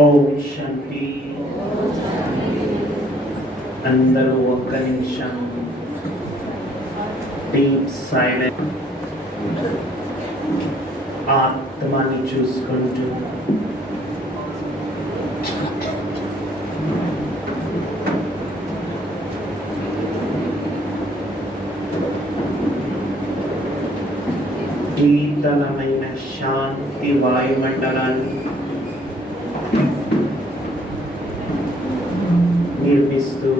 ఓం శాంతి. అందరూ ఒక్క నిమిషం డీప్ సైలెంట్ ఆత్మని చూసుకుంటూ శీతలమైన శాంతి వాయుమండలాన్ని నిర్మిస్తూ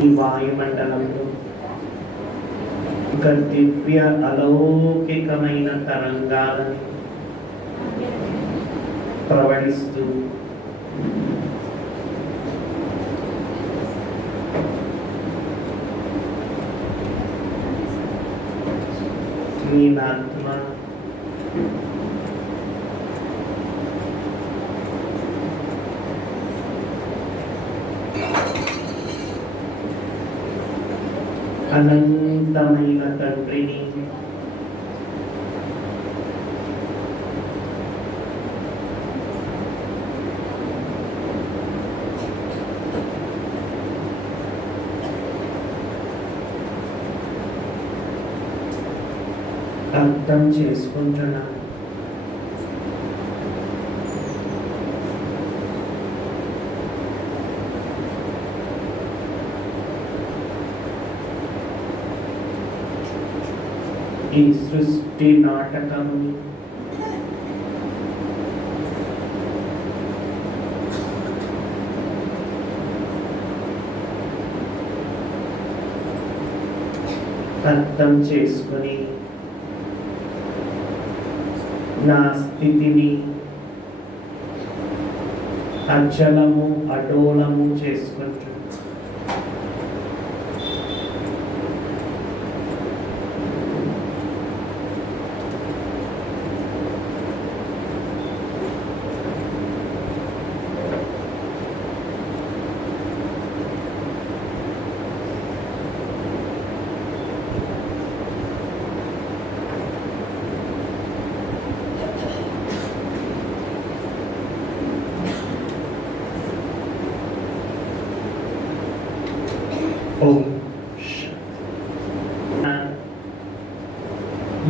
ఈ వాయుమండలంలో ఒక దివ్య అలౌకికమైన తరంగాలని ప్రవహిస్తూ మీ ఆత్మ అనంతమైన తండ్రిని అర్థం చేసుకుంటున్నాను. ఈ సృష్టి నాటకముని అర్థం చేసుకొని నా స్థితిని అచలము అడోలము చేసుకుంటూ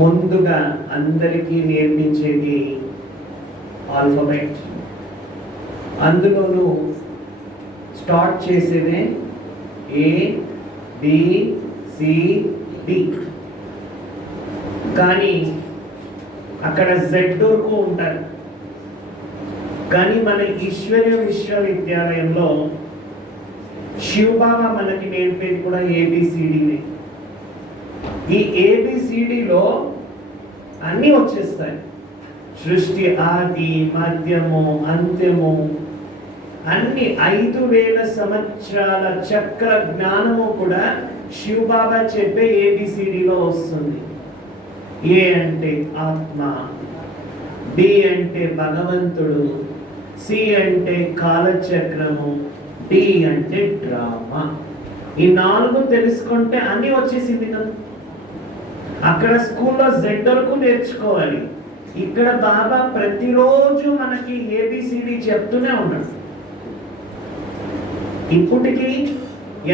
ముందుగా అందరికీ నేర్పించేది ఆల్ఫాబెట్. అందులోనూ స్టార్ట్ చేసేదే ABCD. కానీ అక్కడ Z వరకు ఉంటారు. కానీ మన ఈశ్వర్య విశ్వవిద్యాలయంలో శివబాబా మనకి నేర్పేది కూడా ABCDనే. ఈ ABCDలో అన్నీ వచ్చేస్తాయి. సృష్టి ఆది, మధ్యము, అంత్యము, అన్ని 5000 సంవత్సరాల చక్ర జ్ఞానము కూడా శివబాబా చెప్పే ABCDలో వస్తుంది. A అంటే ఆత్మ, B అంటే భగవంతుడు, C అంటే కాలచక్రము, D అంటే డ్రామా. ఈ 4 తెలుసుకుంటే అన్నీ వచ్చేసింది కదా. అక్కడ స్కూల్లో Z వరకు నేర్చుకోవాలి. ఇక్కడ బాబా ప్రతిరోజు మనకి ABCD చెప్తూనే ఉన్నాడు. ఇప్పటికి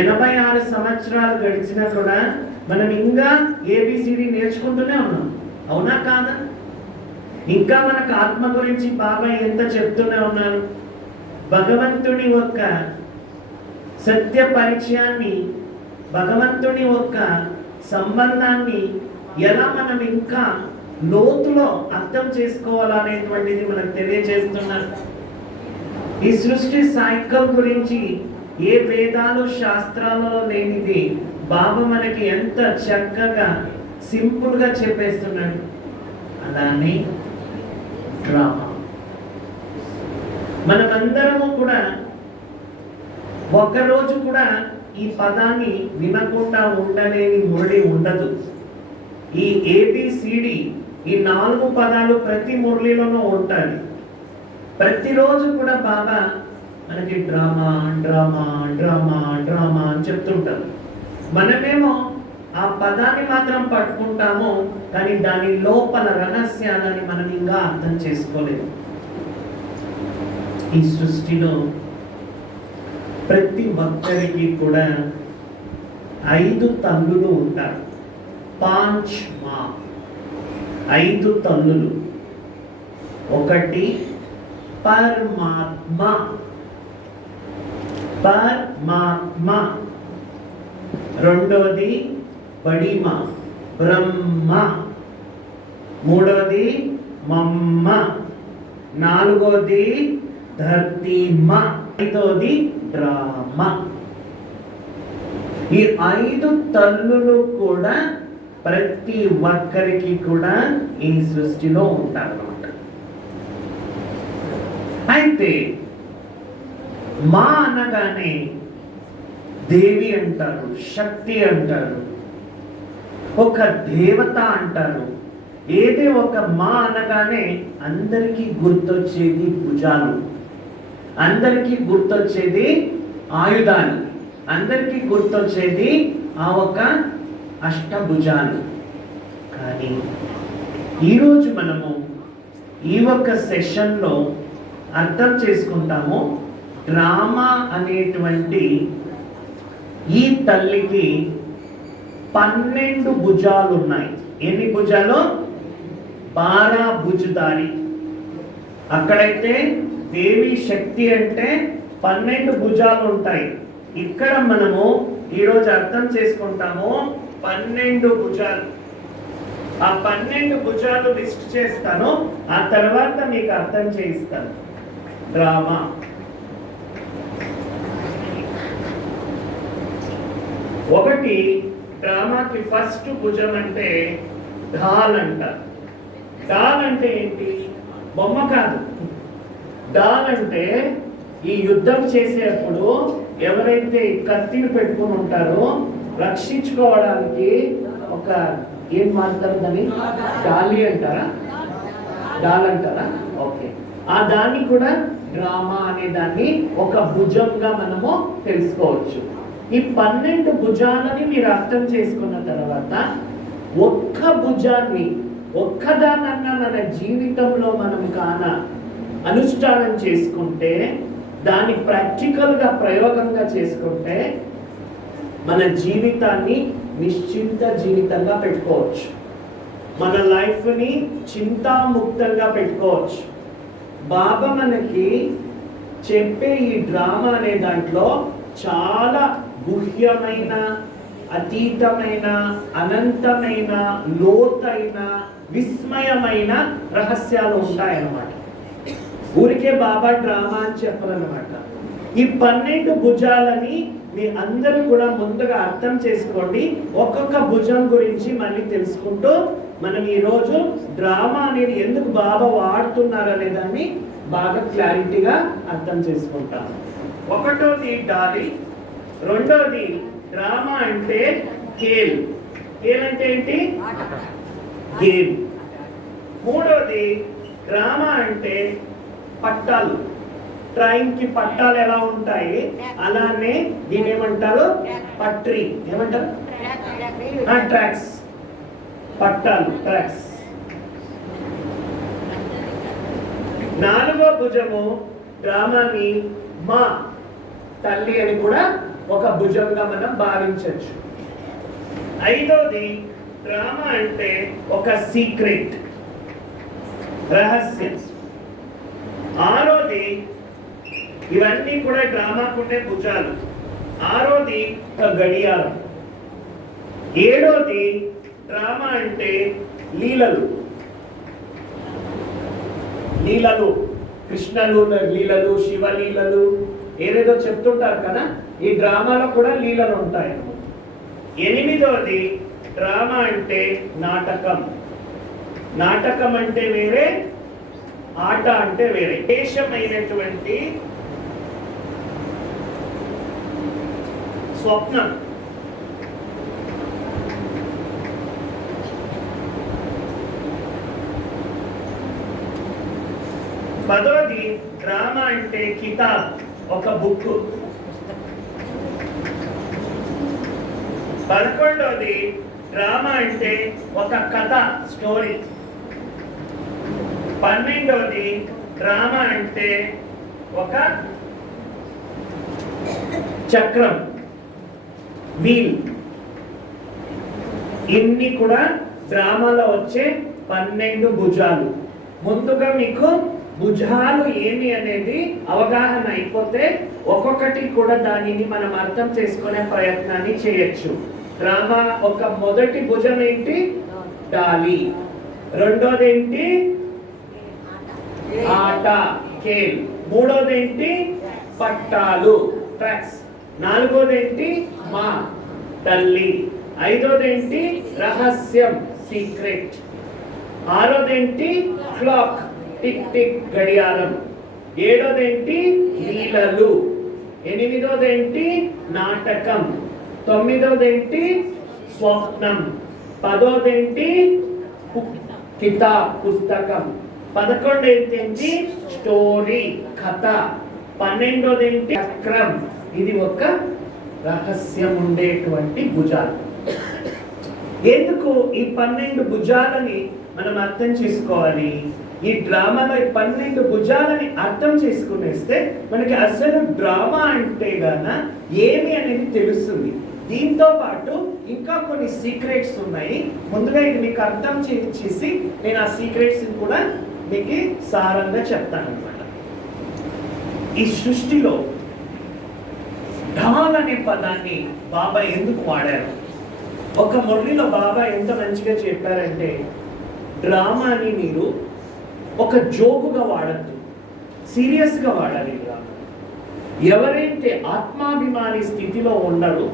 86 సంవత్సరాలు గడిచినా కూడా మనం ఇంకా ABCD నేర్చుకుంటూనే ఉన్నాం. అవునా కాదా? ఇంకా మనకు ఆత్మ గురించి బాబా ఎంత చెప్తూనే ఉన్నారు. భగవంతుని యొక్క సత్య పరిచయాన్ని, భగవంతుని యొక్క సంబంధాన్ని ఎలా మనం ఇంకా లోతులో అర్థం చేసుకోవాలనేటువంటిది మనకు తెలియజేస్తున్నారు. ఈ సృష్టి సైకిల్ గురించి ఏ వేదాలు శాస్త్రాలలో లేనిది బాబా మనకి ఎంత చక్కగా సింపుల్గా చెప్పేస్తున్నాడు. అలానే డ్రామా మనమందరము కూడా ఒక్కరోజు కూడా ఈ పదాన్ని వినకుండా ఉండలేని మురళి ఉండదు. ఈ ABCD ఈ 4 పదాలు ప్రతి మురళిలోనూ ఉంటాయి. ప్రతిరోజు కూడా బాబా మనకి డ్రామా డ్రామా డ్రామా డ్రామా అని చెప్తుంటారు. మనమేమో ఆ పదాన్ని మాత్రం పట్టుకుంటాము, కానీ దాని లోపల రహస్యాలని మనం ఇంకా అర్థం చేసుకోలేము. ఈ సృష్టిలో ప్రతి ఒక్కరికి కూడా 5 తల్లులు ఉంటారు. 5 మా, 5 తల్లులు. ఒకటి పరమాత్మ, పరమాత్మ. రెండోది బడిమ, బ్రహ్మ. మూడోది మమ్మ. నాలుగోది ధర్తీమ. ఐదోది డ్రామ. ఈ 5 తల్లులు కూడా ప్రతి ఒక్కరికి కూడా ఈ సృష్టిలో ఉంటారన్నమాట. అయితే మా అనగానే దేవి అంటారు, శక్తి అంటారు, ఒక దేవత అంటారు. ఏదే ఒక మా అనగానే అందరికీ గుర్తొచ్చేది భుజాలు, అందరికీ గుర్తొచ్చేది ఆయుధాలు, అందరికీ గుర్తొచ్చేది ఆ ఒక అష్టభుజాలు. కానీ ఈరోజు మనము ఈ ఒక్క సెషన్లో అర్థం చేసుకుంటాము, డ్రామా అనేటువంటి ఈ తల్లికి 12 భుజాలు ఉన్నాయి. ఎన్ని భుజాలు? 12 భుజదారి. అక్కడైతే దేవి శక్తి అంటే 12 భుజాలు ఉంటాయి. ఇక్కడ మనము ఈరోజు అర్థం చేసుకుంటాము 12 భుజాలు. ఆ 12 భుజాలు లిస్ట్ చేస్తాను, ఆ తర్వాత మీకు అర్థం చేయిస్తాను. డ్రామా ఒకటి, డ్రామాకి ఫస్ట్ భుజం అంటే ఢాల్ అంటారు. డాల్ అంటే ఏంటి? బొమ్మ కాదు. డాల్ అంటే ఈ యుద్ధం చేసేటప్పుడు ఎవరైతే కత్తిని పెట్టుకుని ఉంటారో రక్షించుకోవడానికి ఒక ఏం మారుతారు దాన్ని? డాలి అంటారా? డాల్ అంటారా? ఓకే. ఆ దాన్ని కూడా డ్రామా అనే దాన్ని ఒక భుజంగా మనము తెలుసుకోవచ్చు. ఈ 12 భుజాలని మీరు అర్థం చేసుకున్న తర్వాత ఒక్క భుజాన్ని ఒక్కదానన్నా మన జీవితంలో మనం అనుష్ఠానం చేసుకుంటే, దాన్ని ప్రాక్టికల్గా ప్రయోగంగా చేసుకుంటే మన జీవితాన్ని నిశ్చింత జీవితంగా పెట్టుకోవచ్చు. మన లైఫ్ని చింతాముక్తంగా పెట్టుకోవచ్చు. బాబా మనకి చెప్పే ఈ డ్రామా అనే దాంట్లో చాలా గుహ్యమైన, అతీతమైన, అనంతమైన, లోతైన, విస్మయమైన రహస్యాలు ఉంటాయన్నమాట. ఊరికే బాబా డ్రామా అని చెప్పాలన్నమాట. ఈ 12 భుజాలని మీ అందరూ కూడా ముందుగా అర్థం చేసుకోండి. ఒక్కొక్క భుజం గురించి మళ్ళీ తెలుసుకుంటూ మనం ఈరోజు డ్రామా అనేది ఎందుకు బాబా వాడుతున్నారు అనే దాన్ని బాగా క్లారిటీగా అర్థం చేసుకుంటాం. ఒకటోది డాలి, రెండోది డ్రామా అంటే ఖేల్. ఖేల్ అంటే ఏంటి? గేమ్. మూడోది డ్రామా అంటే పట్టాలు. ట్రైన్ కి పట్టాలు ఎలా ఉంటాయి అలానే దీని ఏమంటారు? పట్రీ. ఏమంటారు? ట్రాక్స్. పట్టాలు, ట్రాక్స్. నాలుగో భుజము డ్రామాని మా తల్లి అని కూడా ఒక భుజంగా మనం భావించవచ్చు. ఐదోది డ్రామా అంటే ఒక సీక్రెట్, రహస్యం. ఆరోది ఇవన్నీ కూడా డ్రామాకుండే భుజాలు. ఆరోది ఒక గడియారం. ఏడోది డ్రామా అంటే లీలలు. లీలలు, కృష్ణలు లీలలు, శివలీలలు ఏదేదో చెప్తుంటారు కదా, ఈ డ్రామాలో కూడా లీలలు ఉంటాయి. ఎనిమిదోది డ్రామా అంటే నాటకం. నాటకం అంటే వేరే, ఆట అంటే వేరే. దేశమైనటువంటి స్వప్నం. పదోది డ్రామా అంటే కితాబ్, ఒక బుక్. 11వది డ్రామా అంటే ఒక కథ, స్టోరీ. 12వది డ్రామా అంటే ఒక చక్రం, వీల్. ఇన్ని కూడా డ్రామాలో వచ్చే 12 భుజాలు. ముందుగా మీకు భుజాలు ఏమి అనేది అవగాహన అయిపోతే ఒక్కొక్కటి కూడా దానిని మనం అర్థం చేసుకునే ప్రయత్నాన్ని చేయొచ్చు. డ్రామా ఒక మొదటి భుజం ఏంటి? డాలి. రెండోది ఏంటి? ఆట, కేల్. మూడోది ఏంటి? పట్టాలు, ట్రాక్స్. నాలుగోది ఏంటి? మా, తల్లి. ఐదోది ఏంటి? రహస్యం, సీక్రెట్. ఆరోదేంటి? క్లాక్, టిక్ టిక్, గడియారం. ఏడోదేంటి? లీలలు. ఎనిమిదోదేంటి? నాటకం. తొమ్మిదోదేంటి? స్వప్నం. పదోదేంటి? కితాబ్, పుస్తకం. 11 స్టోరీ, కథ. 12 చక్రం. ఇది ఒక రహస్యం ఉండేటువంటి భుజాలు. ఎందుకు ఈ 12 భుజాలని మనం అర్థం చేసుకోవాలి? ఈ డ్రామాలో ఈ 12 భుజాలని అర్థం చేసుకునేస్తే మనకి అసలు డ్రామా అంటే గాన ఏమి అనేది తెలుస్తుంది. దీంతో పాటు ఇంకా కొన్ని సీక్రెట్స్ ఉన్నాయి. ముందుగా ఇది మీకు అర్థం చేసి నేను ఆ సీక్రెట్స్ కూడా మీకు సారంగా చెప్తాను అనమాట. ఈ సృష్టిలో ఢాల్ అనే పదాన్ని బాబా ఎందుకు వాడారు? ఒక మురళిలో బాబా ఎంత మంచిగా చెప్పారంటే, డ్రామాని మీరు ఒక జోకుగా వాడద్దు, సీరియస్గా వాడాలి. డ్రామా ఎవరైతే ఆత్మాభిమాని స్థితిలో ఉండరో,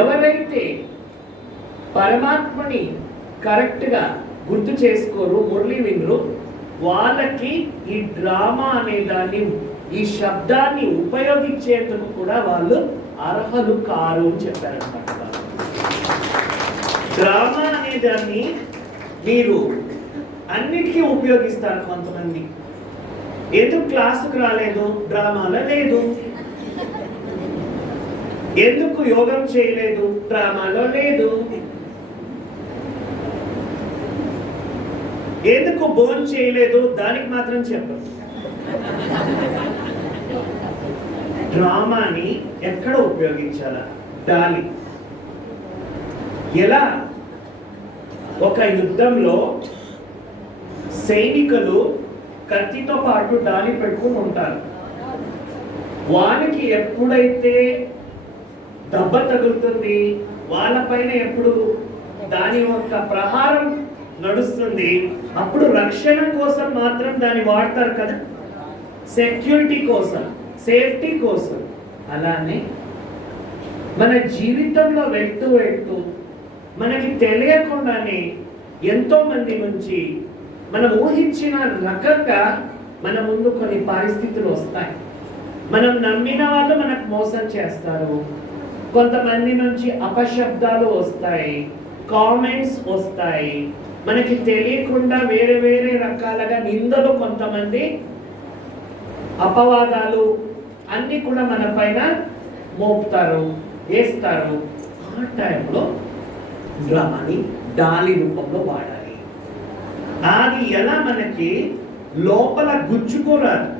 ఎవరైతే పరమాత్మని కరెక్ట్గా గుర్తు చేసుకోరు, మురళి వినరు, వాళ్ళకి ఈ డ్రామా అనే దాన్ని, ఈ శబ్దాన్ని ఉపయోగించేందుకు కూడా వాళ్ళు అర్హులు కారు అని చెప్పారన్నమాట. డ్రామా అనే దాన్ని మీరు అన్నిటికీ ఉపయోగిస్తారు. కొంతమంది ఎందుకు క్లాసుకు రాలేదు? డ్రామాలో లేదు. ఎందుకు యోగం చేయలేదు? డ్రామాలో లేదు. ఎందుకు భోజనం చేయలేదు? దానికి మాత్రం చెప్పరు. డ్రామాని ఎక్కడ ఉపయోగించాలా? డాలి. ఎలా? ఒక యుద్ధంలో సైనికులు కత్తితో పాటు డాలి పెట్టుకుని ఉంటారు. వానికి ఎప్పుడైతే దెబ్బ తగులుతుంది, వాళ్ళపైన ఎప్పుడు దాని యొక్క ప్రహారం నడుస్తుంది, అప్పుడు రక్షణ కోసం మాత్రం దాన్ని వాడతారు కదా, సెక్యూరిటీ కోసం, సేఫ్టీ కోసం. అలానే మన జీవితంలో వెళ్తూ వెళ్తూ మనకి తెలియకుండానే ఎంతో మంది నుంచి మనం ఊహించిన రకంగా మన ముందు కొన్ని పరిస్థితులు వస్తాయి. మనం నమ్మిన వాళ్ళు మనకు మోసం చేస్తారు. కొంతమంది నుంచి అపశబ్దాలు వస్తాయి, కామెంట్స్ వస్తాయి. మనకి తెలియకుండా వేరే వేరే రకాలుగా నిందలు, కొంతమంది అపవాదాలు అన్నీ కూడా మన పైన మోపుతారు, వేస్తారు. ఆ టైంలో డ్రామాని డాలి రూపంలో వాడాలి. అది ఎలా మనకి లోపల గుచ్చుకోరాదు.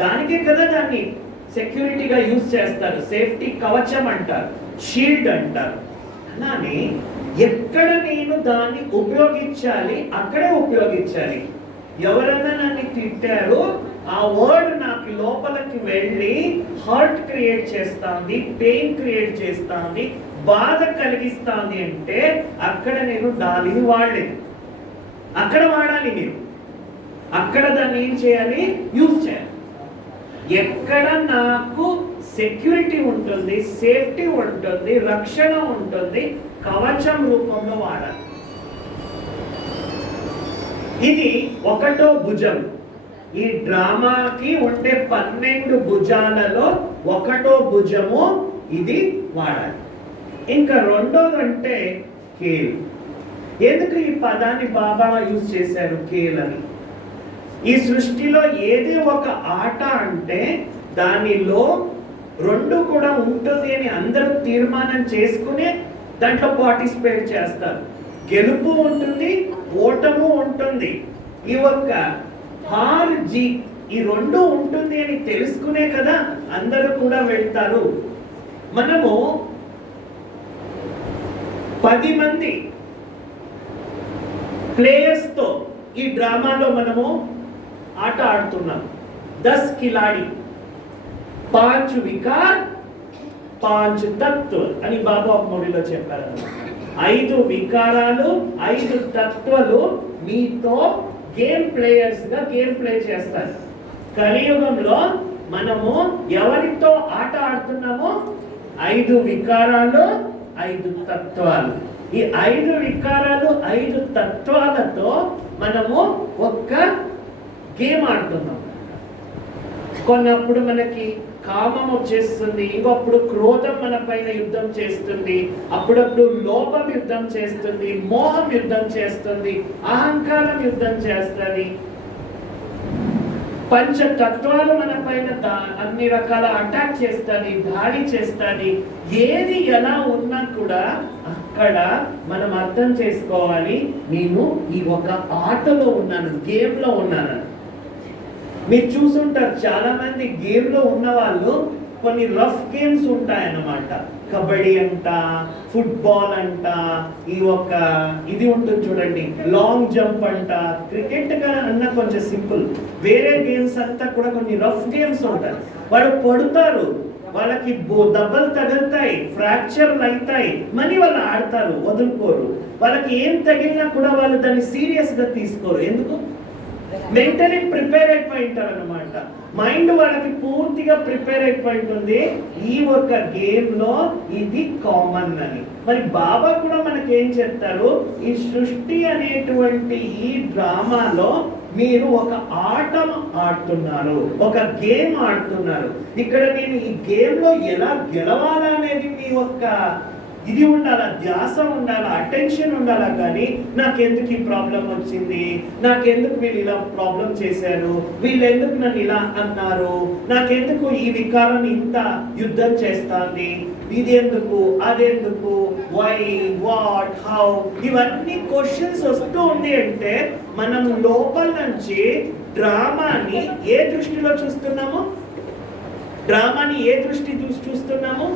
దానికే కదా దాన్ని సెక్యూరిటీగా యూజ్ చేస్తారు, సేఫ్టీ కవచం అంటారు, షీల్డ్ అంటారు. అలానే ఎక్కడ నేను దాన్ని ఉపయోగించాలి అక్కడే ఉపయోగించాలి. ఎవరైనా నన్ను తిట్టారో ఆ వర్డ్ నాకు లోపలికి వెళ్ళి హర్ట్ క్రియేట్ చేస్తుంది, పెయిన్ క్రియేట్ చేస్తుంది, బాధ కలిగిస్తుంది అంటే అక్కడ నేను డాలిని వాడలేదు. అక్కడ వాడాలి మీరు. అక్కడ దాన్ని ఏం చేయాలి? యూజ్ చేయాలి. ఎక్కడ నాకు సెక్యూరిటీ ఉంటుంది, సేఫ్టీ ఉంటుంది, రక్షణ ఉంటుంది, కవచం రూపంలో వాడాలి. ఇది ఒకటో భుజం. ఈ డ్రామాకి ఉండే 12 భుజాలలో ఒకటో భుజము ఇది వాడాలి. ఇంకా రెండోదంటే కేల్. ఎందుకు ఈ పదాన్ని బాబా యూజ్ చేశారు కేల్ అని? ఈ సృష్టిలో ఏది ఒక ఆట అంటే దానిలో రెండు కూడా ఉంటుంది అని అందరూ తీర్మానం చేసుకుని దాంట్లో పార్టిసిపేట్ చేస్తారు. గెలుపు ఉంటుంది, ఓటము ఉంటుంది. ఈ ఒక్క హార్ జీత్ ఈ రెండు ఉంటుంది అని తెలుసుకునే కదా అందరూ కూడా వెళ్తారు. మనము 10 మంది ప్లేయర్స్ తో ఈ డ్రామాలో మనము ఆట ఆడుతున్నాం. 10 खिलाड़ी 5 వికార్ 5 తత్వ అని బాబా ఒక మూవీలో చెప్పారు. 5 వికారాలు 5 తత్వాలు మీతో గేమ్ ప్లేయర్స్ గా గేమ్ ప్లే చేస్తారు. కలియుగంలో మనము ఎవరితో ఆట ఆడుతున్నామో 5 వికారాలు 5 తత్వాలు. ఈ 5 వికారాలు 5 తత్వాలతో మనము ఒక్క గేమ్ ఆడుతున్నాం. కొన్నప్పుడు మనకి కామం వచ్చేస్తుంది, ఇంకొప్పుడు క్రోధం మన పైన యుద్ధం చేస్తుంది, అప్పుడప్పుడు లోభం యుద్ధం చేస్తుంది, మోహం యుద్ధం చేస్తుంది, అహంకారం యుద్ధం చేస్తుంది. పంచతత్వాలు మన పైన అన్ని రకాల అటాక్ చేస్తుంది, దాడి చేస్తుంది. ఏది ఎలా ఉన్నా కూడా అక్కడ మనం అర్థం చేసుకోవాలి, నేను ఈ ఒక ఆటలో ఉన్నాను, గేమ్ లో ఉన్నాను. మీరు చూసుంటారు చాలా మంది గేమ్ లో ఉన్న వాళ్ళు కొన్ని రఫ్ గేమ్స్ ఉంటాయన్నమాట. కబడ్డీ అంట, ఫుట్బాల్ అంట, ఈ ఒక ఇది ఉంటుంది చూడండి, లాంగ్ జంప్ అంట. క్రికెట్ అన్న కొంచెం సింపుల్, వేరే గేమ్స్ అంతా కూడా కొన్ని రఫ్ గేమ్స్ ఉంటాయి. వాళ్ళు పడుతారు, వాళ్ళకి దెబ్బలు తగులుతాయి, ఫ్రాక్చర్లు అవుతాయి, మనీ వాళ్ళు ఆడతారు, వదులుకోరు. వాళ్ళకి ఏం తగిలినా కూడా వాళ్ళు దాన్ని సీరియస్ గా తీసుకోరు. ఎందుకు? మెంటలీ ప్రిపేర్ అయిపోయి ఉంటారు అనమాట. మైండ్ వాళ్ళకి పూర్తిగా ప్రిపేర్ అయిపోయి ఉంటుంది. ఈ ఒక గేమ్ లో ఇది కామన్ అని. మరి బాబా కూడా మనకి ఏం చెప్తారు, ఈ సృష్టి అనేటువంటి ఈ డ్రామాలో మీరు ఒక ఆట ఆడుతున్నారు, ఒక గేమ్ ఆడుతున్నారు. ఇక్కడ నేను ఈ గేమ్ లో ఎలా గెలవాలనేది మీ యొక్క ఇది ఉండాలా, ధ్యాస ఉండాలా, అటెన్షన్ ఉండాలా. కానీ నాకెందుకు ఈ ప్రాబ్లం వచ్చింది, నాకెందుకు వీళ్ళు ఇలా ప్రాబ్లం చేశారు, వీళ్ళు ఎందుకు నన్ను ఇలా అన్నారు, నాకెందుకు ఈ వికారం ఇంత యుద్ధం చేస్తాంది, ఇది ఎందుకు, అదెందుకు, వై, వాట్, హౌ, ఇవన్నీ క్వశ్చన్స్ వస్తూ ఉంది అంటే మనం లోపల నుంచి డ్రామాని ఏ దృష్టిలో చూస్తున్నాము, డ్రామాని ఏ దృష్టి చూస్తున్నాము,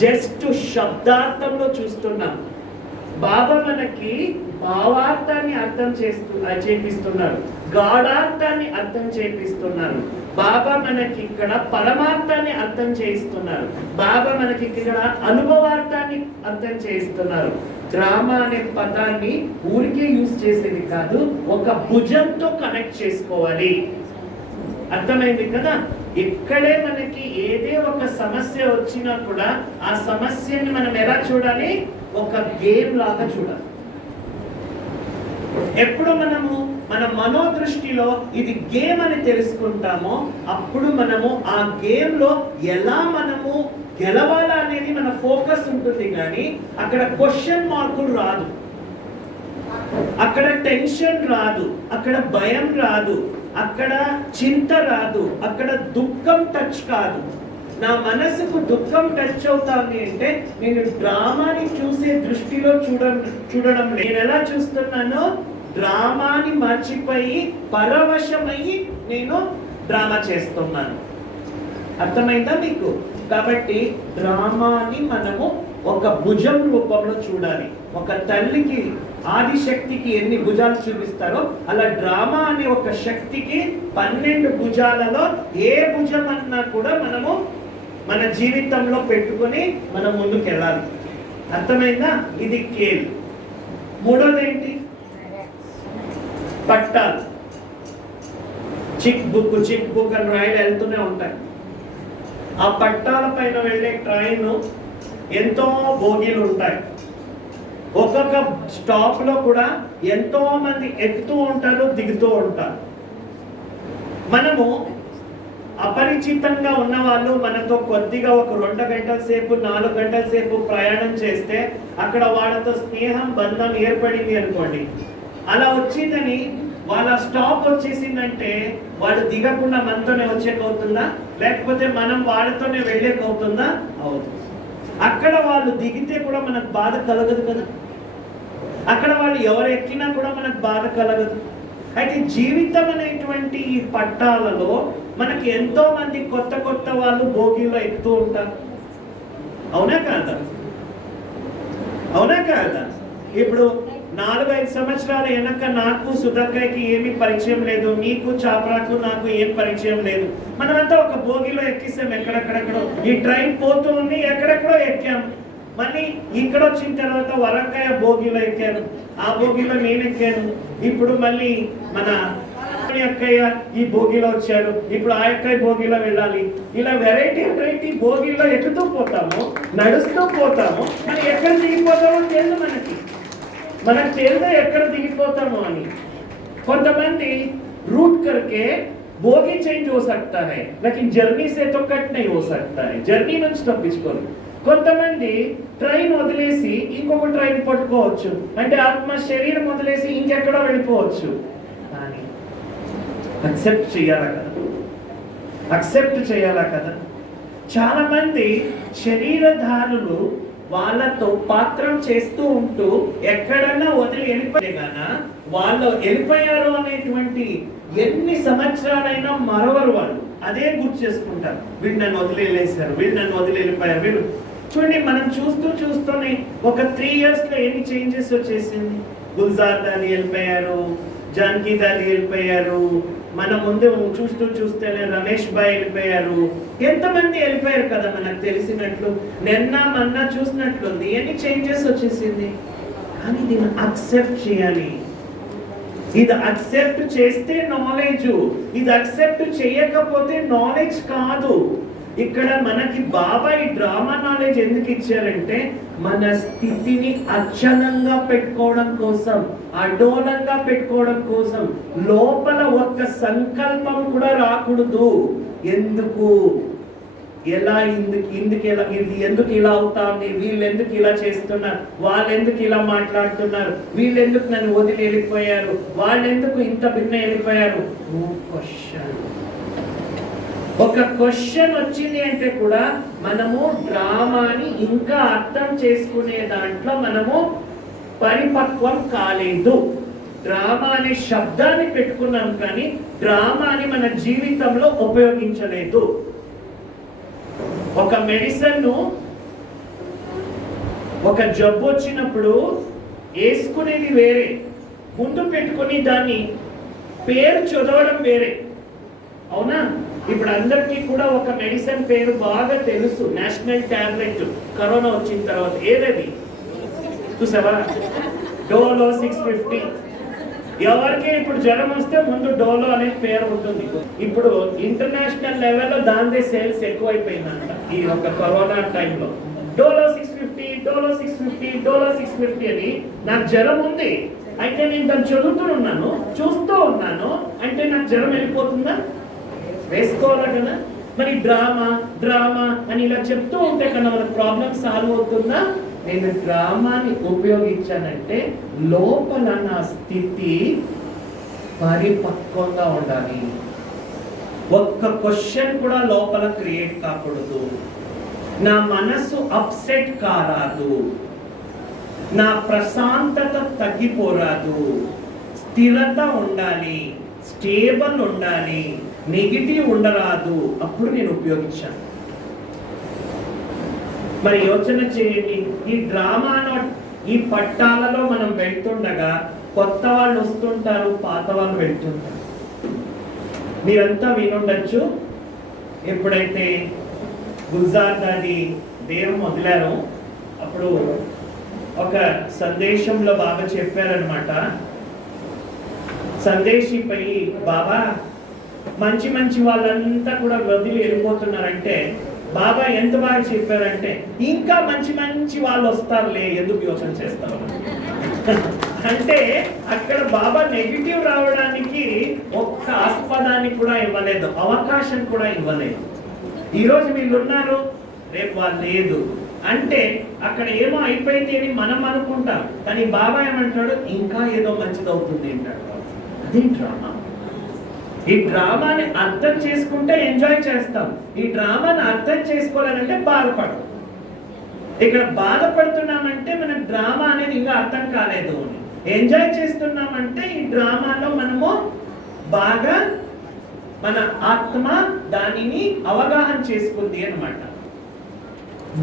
జస్ట్ శబ్దార్థంలో చూస్తున్నాం. బాబా మనకి భావార్థాన్ని అర్థం చేపిస్తున్నారు, గాఢార్థాన్ని అర్థం చేపిస్తున్నారు. బాబా మనకి ఇక్కడ పరమార్థాన్ని అర్థం చేయిస్తున్నారు. బాబా మనకి ఇక్కడ అనుభవార్థాన్ని అర్థం చేయిస్తున్నారు. డ్రామా అనే పదాన్ని ఊరికే యూజ్ చేసేది కాదు, ఒక భుజంతో కనెక్ట్ చేసుకోవాలి. అర్థమైంది కదా? ఇక్కడే మనకి ఏదే ఒక సమస్య వచ్చినా కూడా ఆ సమస్యని మనం ఎలా చూడాలి, ఒక గేమ్ లాగా చూడాలి. ఎప్పుడు మనము మన మనోదృష్టిలో ఇది గేమ్ అని తెలుసుకుంటామో అప్పుడు మనము ఆ గేమ్ లో ఎలా మనము గెలవాలా అనేది మన ఫోకస్ ఉంటుంది. కానీ అక్కడ క్వశ్చన్ మార్కులు రాదు, అక్కడ టెన్షన్ రాదు, అక్కడ భయం రాదు, అక్కడ చింత రాదు, అక్కడ దుఃఖం టచ్ కాదు. నా మనసుకు దుఃఖం టచ్ అవుతాంది అంటే నేను డ్రామాని చూసే దృష్టిలో చూడడం నేను ఎలా చూస్తున్నానో డ్రామాని మర్చిపోయి పరవశమయ్యి నేను డ్రామా చేస్తున్నాను. అర్థమైందా మీకు? కాబట్టి డ్రామాని మనము ఒక భుజం రూపంలో చూడాలి. ఒక తల్లికి ఆదిశక్తికి ఎన్ని భుజాలు చూపిస్తారో అలా డ్రామా అనే ఒక శక్తికి 12 భుజాలలో ఏ భుజం అన్నా కూడా మనము మన జీవితంలో పెట్టుకొని మనం ముందుకు వెళ్ళాలి. అర్థమైందా? ఇది కేల్. మూడోది ఏంటి? పట్టాలు. చిక్ బుక్ అని రైలు వెళ్తూనే ఉంటాయి. ఆ పట్టాల పైన వెళ్ళే ట్రైన్ ఎంతో బోగీలు ఉంటాయి. ఒక్కొక్క స్టాప్ లో కూడా ఎంతో మంది ఎక్కుతూ ఉంటారు, దిగుతూ ఉంటారు. మనము అపరిచితంగా ఉన్న వాళ్ళు మనతో కొద్దిగా ఒక 2 గంటల సేపు 4 గంటల సేపు ప్రయాణం చేస్తే అక్కడ వాళ్ళతో స్నేహం బంధం ఏర్పడింది అనుకోండి. అలా వచ్చిందని వాళ్ళ స్టాప్ వచ్చేసిందంటే వాడు దిగకుండా మనతోనే వచ్చేకవుతుందా, లేకపోతే మనం వాడితోనే వెళ్ళేకవుతుందా? అవుతుంది. అక్కడ వాళ్ళు దిగితే కూడా మనకు బాధ కలగదు కదా, అక్కడ వాళ్ళు ఎవరు ఎక్కినా కూడా మనకు బాధ కలగదు. అయితే జీవితం అనేటువంటి ఈ పట్టాలలో మనకి ఎంతో మంది కొత్త కొత్త వాళ్ళు భోగిలో ఎక్కుతూ ఉంటారు. అవునా కాదా? అవునా కాదా? ఇప్పుడు 4-5 సంవత్సరాల వెనక నాకు సుధక్కయ్యకి ఏమీ పరిచయం లేదు, నీకు చాపరాకు నాకు ఏం పరిచయం లేదు. మనమంతా ఒక భోగిలో ఎక్కిస్తాం, ఎక్కడెక్కడెక్కడో ఈ ట్రైన్ పోతూ ఉంది, ఎక్కడెక్కడో ఎక్కాం. మళ్ళీ ఇక్కడ వచ్చిన తర్వాత వరంగయ్య భోగిలో ఎక్కాను, ఆ భోగిలో నేను ఎక్కాను. ఇప్పుడు మళ్ళీ మన అక్కయ్య ఈ భోగిలో వచ్చారు, ఇప్పుడు ఆ అక్కయ్య భోగిలో వెళ్ళాలి. ఇలా వెరైటీ భోగిలో ఎక్కుతూ పోతాము, నడుస్తూ పోతాము. మనం ఎక్కడ దిగిపోతామో తెలియదు, మనకు తెలియదు ఎక్కడ దిగిపోతాము అని. కొంతమంది रूट करके बोगी चेंज हो सकता है, लेकिन जर्नी से तो कट नहीं हो सकता है. जर्नी నుంచి తప్పించుకోరు. కొంతమంది ట్రైన్ వదిలేసి ఇంకొక ట్రైన్ పట్టుకోవచ్చు, అంటే ఆత్మ శరీరం వదిలేసి ఇంకెక్కడో వెళ్ళిపోవచ్చు. కానీ అక్సెప్ట్ చేయాలా కదా. చాలా మంది శరీరధారులు వాళ్ళతో పాత్రం చేస్తూ ఉంటూ ఎక్కడన్నా వదిలి వెళ్ళిపోయేగానా వాళ్ళు వెళ్ళిపోయారు అనేటువంటి ఎన్ని సంవత్సరాలైనా మరవరు. వాళ్ళు అదే గుర్తు చేసుకుంటారు, వీళ్ళు నన్ను వదిలి వెళ్ళేశారు, వీళ్ళు నన్ను వదిలి వెళ్ళిపోయారు. వీళ్ళు చూడండి, మనం చూస్తూనే ఒక 3 years లో ఎన్ని చేంజెస్ వచ్చేసింది. గుల్జార్ దాని వెళ్ళిపోయారు, జానకి దాని వెళ్ళిపోయారు, మన ముందు చూస్తేనే రమేష్ బాయ్ వెళ్ళిపోయారు. ఎంతమంది వెళ్ళిపోయారు కదా మనకు తెలిసినట్లు. నిన్న మొన్న చూసినట్లుంది, ఎన్ని చేంజెస్ వచ్చేసింది. కానీ దీన్ని అక్సెప్ట్ చేయాలి. ఇది అక్సెప్ట్ చేస్తే నాలెడ్జ్, ఇది అక్సెప్ట్ చేయకపోతే నాలెడ్జ్ కాదు. ఇక్కడ మనకి బాబా ఈ డ్రామా నాలెడ్జ్ ఎందుకు ఇచ్చారంటే మన స్థితిని అచలంగా పెట్టుకోవడం కోసం, అడోలంగా పెట్టుకోవడం కోసం. లోపల ఒక్క సంకల్పం కూడా రాకూడదు. ఎందుకు, ఎలా, ఎందుకు ఇలా అవుతాంది, వీళ్ళు ఎందుకు ఇలా చేస్తున్నారు, వాళ్ళు ఎందుకు ఇలా మాట్లాడుతున్నారు, వీళ్ళు ఎందుకు నన్ను వదిలి వెళ్ళిపోయారు, వాళ్ళు ఎందుకు ఇంత భిన్న వెళ్ళిపోయారు. ఒక క్వశ్చన్ వచ్చింది అంటే కూడా మనము డ్రామాని ఇంకా అర్థం చేసుకునే దాంట్లో మనము పరిపక్వం కాలేదు. డ్రామా అనే శబ్దాన్ని పెట్టుకున్నాం కానీ డ్రామాని మన జీవితంలో ఉపయోగించలేదు. ఒక మెడిసిన్, ఒక జబ్బు వచ్చినప్పుడు వేసుకునేది వేరే, ముందు పెట్టుకుని దాన్ని పేరు చదవడం వేరే. అవునా? ఇప్పుడు అందరికీ కూడా ఒక మెడిసిన్ పేరు బాగా తెలుసు, నేషనల్ టాబ్లెట్. కరోనా వచ్చిన తర్వాత ఏదది చూసావా? డోలో 650. ఎవరికి ఇప్పుడు జ్వరం వస్తే ముందు డోలో అనే పేరు ఉంటుంది. ఇప్పుడు ఇంటర్నేషనల్ లెవెల్లో దాని సేల్స్ ఎక్కువైపోయిందంట ఈ ఒక కరోనా టైంలో. డోలో 650, డోలో 650, డోలో 650 అని. నాకు జ్వరం ఉంది అయితే నేను దాన్ని చదువుతూ ఉన్నాను, చూస్తూ ఉన్నాను, అంటే నాకు జ్వరం వెళ్ళిపోతుందా? వేసుకోవాలా కదా. మరి డ్రామా అని ఇలా చెప్తూ ఉంటే కన్నా మన ప్రాబ్లం సాల్వ్ అవుతుందా? నేను డ్రామాని ఉపయోగించానంటే లోపల నా స్థితి పరిపక్వంగా ఉండాలి. ఒక్క క్వశ్చన్ కూడా లోపల క్రియేట్ కాకూడదు. నా మనసు అప్సెట్ కారాదు, నా ప్రశాంతత తగ్గిపోరాదు, స్థిరత ఉండాలి, స్టేబుల్ ఉండాలి, నెగిటివ్ ఉండరాదు. అప్పుడు నేను ఉపయోగించాను. మరి యోచన చేయండి, ఈ డ్రామాలో ఈ పట్టాలలో మనం వెళ్తుండగా కొత్త వాళ్ళు వస్తుంటారు, పాత వాళ్ళు వెళ్తుంటారు. మీరంతా వినుండొచ్చు, ఎప్పుడైతే గుల్జార్ దాది దేవం వదిలారో అప్పుడు ఒక సందేశంలో బాబా చెప్పారనమాట. సందేశిపై బాబా మంచి వాళ్ళంతా కూడా వదిలి వెళ్ళిపోతున్నారంటే బాబా ఎంత బాగా చెప్పారంటే ఇంకా మంచి వాళ్ళు వస్తారులే, ఎందుకు యోచన చేస్తారు అంటే అక్కడ బాబా నెగిటివ్ రావడానికి ఒక్క ఆస్పదాన్ని కూడా ఇవ్వలేదు, అవకాశం కూడా ఇవ్వలేదు. ఈరోజు వీళ్ళు ఉన్నారు, రేపు వాళ్ళు లేదు అంటే అక్కడ ఏమో అయిపోయింది అని మనం అనుకుంటాం, కానీ బాబా ఏమంటాడు ఇంకా ఏదో మంచిది అవుతుంది అంటాడు. అది డ్రామా. ఈ డ్రామాని అర్థం చేసుకుంటే ఎంజాయ్ చేస్తాం, ఈ డ్రామాని అర్థం చేసుకోవాలంటే బాధపడతాం. ఇక్కడ బాధపడుతున్నామంటే మనకు డ్రామా అనేది ఇంకా అర్థం కాలేదు. ఎంజాయ్ చేస్తున్నామంటే ఈ డ్రామాలో మనము బాగా మన ఆత్మ దానిని అవగాహన చేసుకుంది అన్నమాట.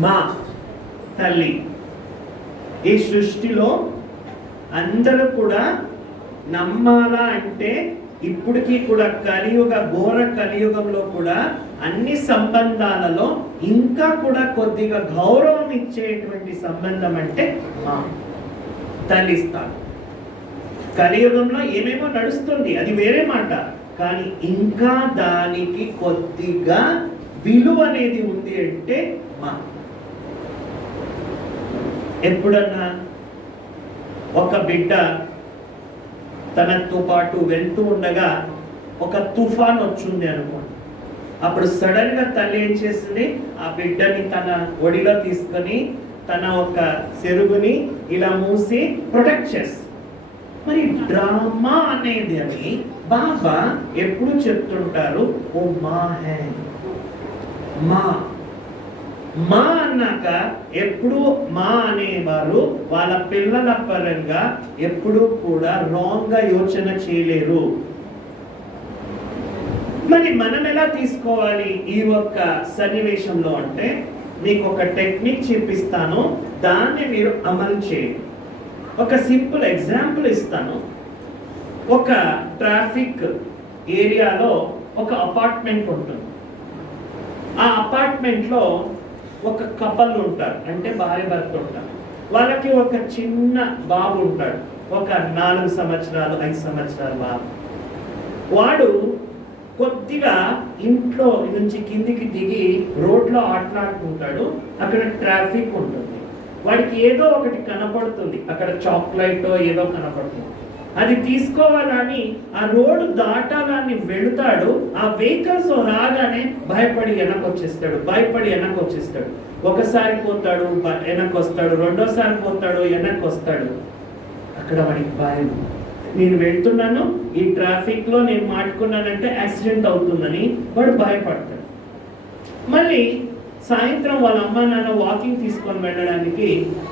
మా తల్లి ఈ సృష్టిలో అందరూ కూడా నమ్మాలా అంటే ఇప్పటికీ కూడా కలియుగ ఘోర కలియుగంలో కూడా అన్ని సంబంధాలలో ఇంకా కూడా కొద్దిగా గౌరవం ఇచ్చేటువంటి సంబంధం అంటే మా తల్లి స్థానం. కలియుగంలో ఏమేమో నడుస్తుంది, అది వేరే మాట, కానీ ఇంకా దానికి కొద్దిగా విలువ అనేది ఉంది అంటే మా. ఎప్పుడన్నా ఒక బిడ్డ తనతో పాటు వెళ్తూ ఉండగా ఒక తుఫాన్ వచ్చింది అనుకోండి, అప్పుడు సడన్ గా తల్లి ఏం చేస్తుంది, ఆ బిడ్డని తన ఒడిలో తీసుకొని తన ఒక చెరుగుని ఇలా మూసి ప్రొటెక్ట్ చేస్తుంది. మరి డ్రామా అనేది అని బాబా ఎప్పుడు చెప్తుంటారు, ఓ మా హే మా. మా అన్నాక ఎప్పుడు మా అనేవారు వాళ్ళ పిల్లల పరంగా ఎప్పుడు కూడా రాంగ్ గా యోచన చేయలేరు. మరి మనం ఎలా తీసుకోవాలి ఈ ఒక్క సన్నివేశంలో అంటే మీకు ఒక టెక్నిక్ చూపిస్తాను, దాన్ని మీరు అమలు చేయండి. ఒక సింపుల్ ఎగ్జాంపుల్ ఇస్తాను. ఒక ట్రాఫిక్ ఏరియాలో ఒక అపార్ట్మెంట్ ఉంటుంది. ఆ అపార్ట్మెంట్లో ఒక కపుల్ ఉంటారు, అంటే భార్య భర్త ఉంటారు. వాళ్ళకి ఒక చిన్న బాబు ఉంటాడు, ఒక 4 సంవత్సరాలు 5 సంవత్సరాల బాబు. వాడు కొద్దిగా ఇంట్లో నుంచి కిందికి దిగి రోడ్లో ఆటలాడుకుంటాడు. అక్కడ ట్రాఫిక్ ఉంటుంది, వాడికి ఏదో ఒకటి కనపడుతుంది, అక్కడ చాక్లెట్ ఏదో కనపడుతుంది, అది తీసుకోవాలని ఆ రోడ్డు దాటాలని వెళుతాడు. ఆ వెహికల్స్ రాగానే భయపడి వెనక్కి వచ్చేస్తాడు. ఒకసారి పోతాడు, వెనక్కి వస్తాడు, రెండోసారి పోతాడు, వెనక్కి వస్తాడు. అక్కడ వాడికి భయం, నేను వెళ్తున్నాను, ఈ ట్రాఫిక్ లో నేను మాట్లాడుకున్నానంటే యాక్సిడెంట్ అవుతుందని వాడు భయపడతాడు. మళ్ళీ సాయంత్రం వాళ్ళ అమ్మ నాన్న వాకింగ్ తీసుకొని వెళ్ళడానికి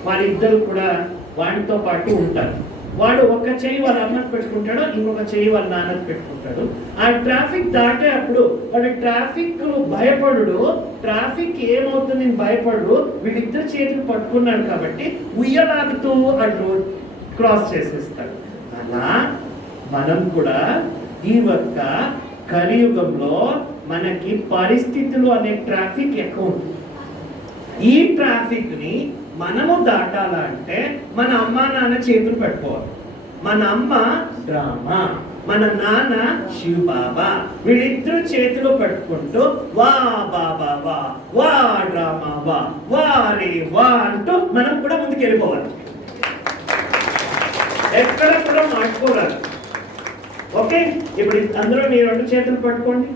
వాళ్ళిద్దరు కూడా వాడితో పాటు ఉంటారు. వాడు ఒక చెయ్యి వాళ్ళ అమ్మకి పెట్టుకుంటాడు, ఇంకొక చెయ్యి వాళ్ళ నాన్నకి పెట్టుకుంటాడు. ఆ ట్రాఫిక్ దాటే అప్పుడు వాడు ట్రాఫిక్ భయపడు, ట్రాఫిక్ ఏమవుతుంది భయపడు, వీళ్ళిద్దరు చేతులు పట్టుకున్నాడు కాబట్టి ఉయ్యలాగుతూ అటు క్రాస్ చేసేస్తాడు. అలా మనం కూడా ఈ ఒక్క కలియుగంలో మనకి పరిస్థితులు అనే ట్రాఫిక్ ఎక్కువ ఉంది. ఈ ట్రాఫిక్ ని మనము దాటాలంటే మన అమ్మ నాన్న చేతులు పెట్టుకోవాలి. మన అమ్మ డ్రామా, మన నాన్న శివ బాబా, వీళ్ళిద్దరు చేతులు పెట్టుకుంటూ వా బాబా వా, వా డ్రామా వా, వా రే వా అంటూ మనం కూడా ముందుకు వెళ్ళిపోవాలి. ఎక్కడ కూడా మాట్లాడుకోరాదు. ఓకే, ఇప్పుడు అందరూ మీ 2 చేతులు పట్టుకోండి.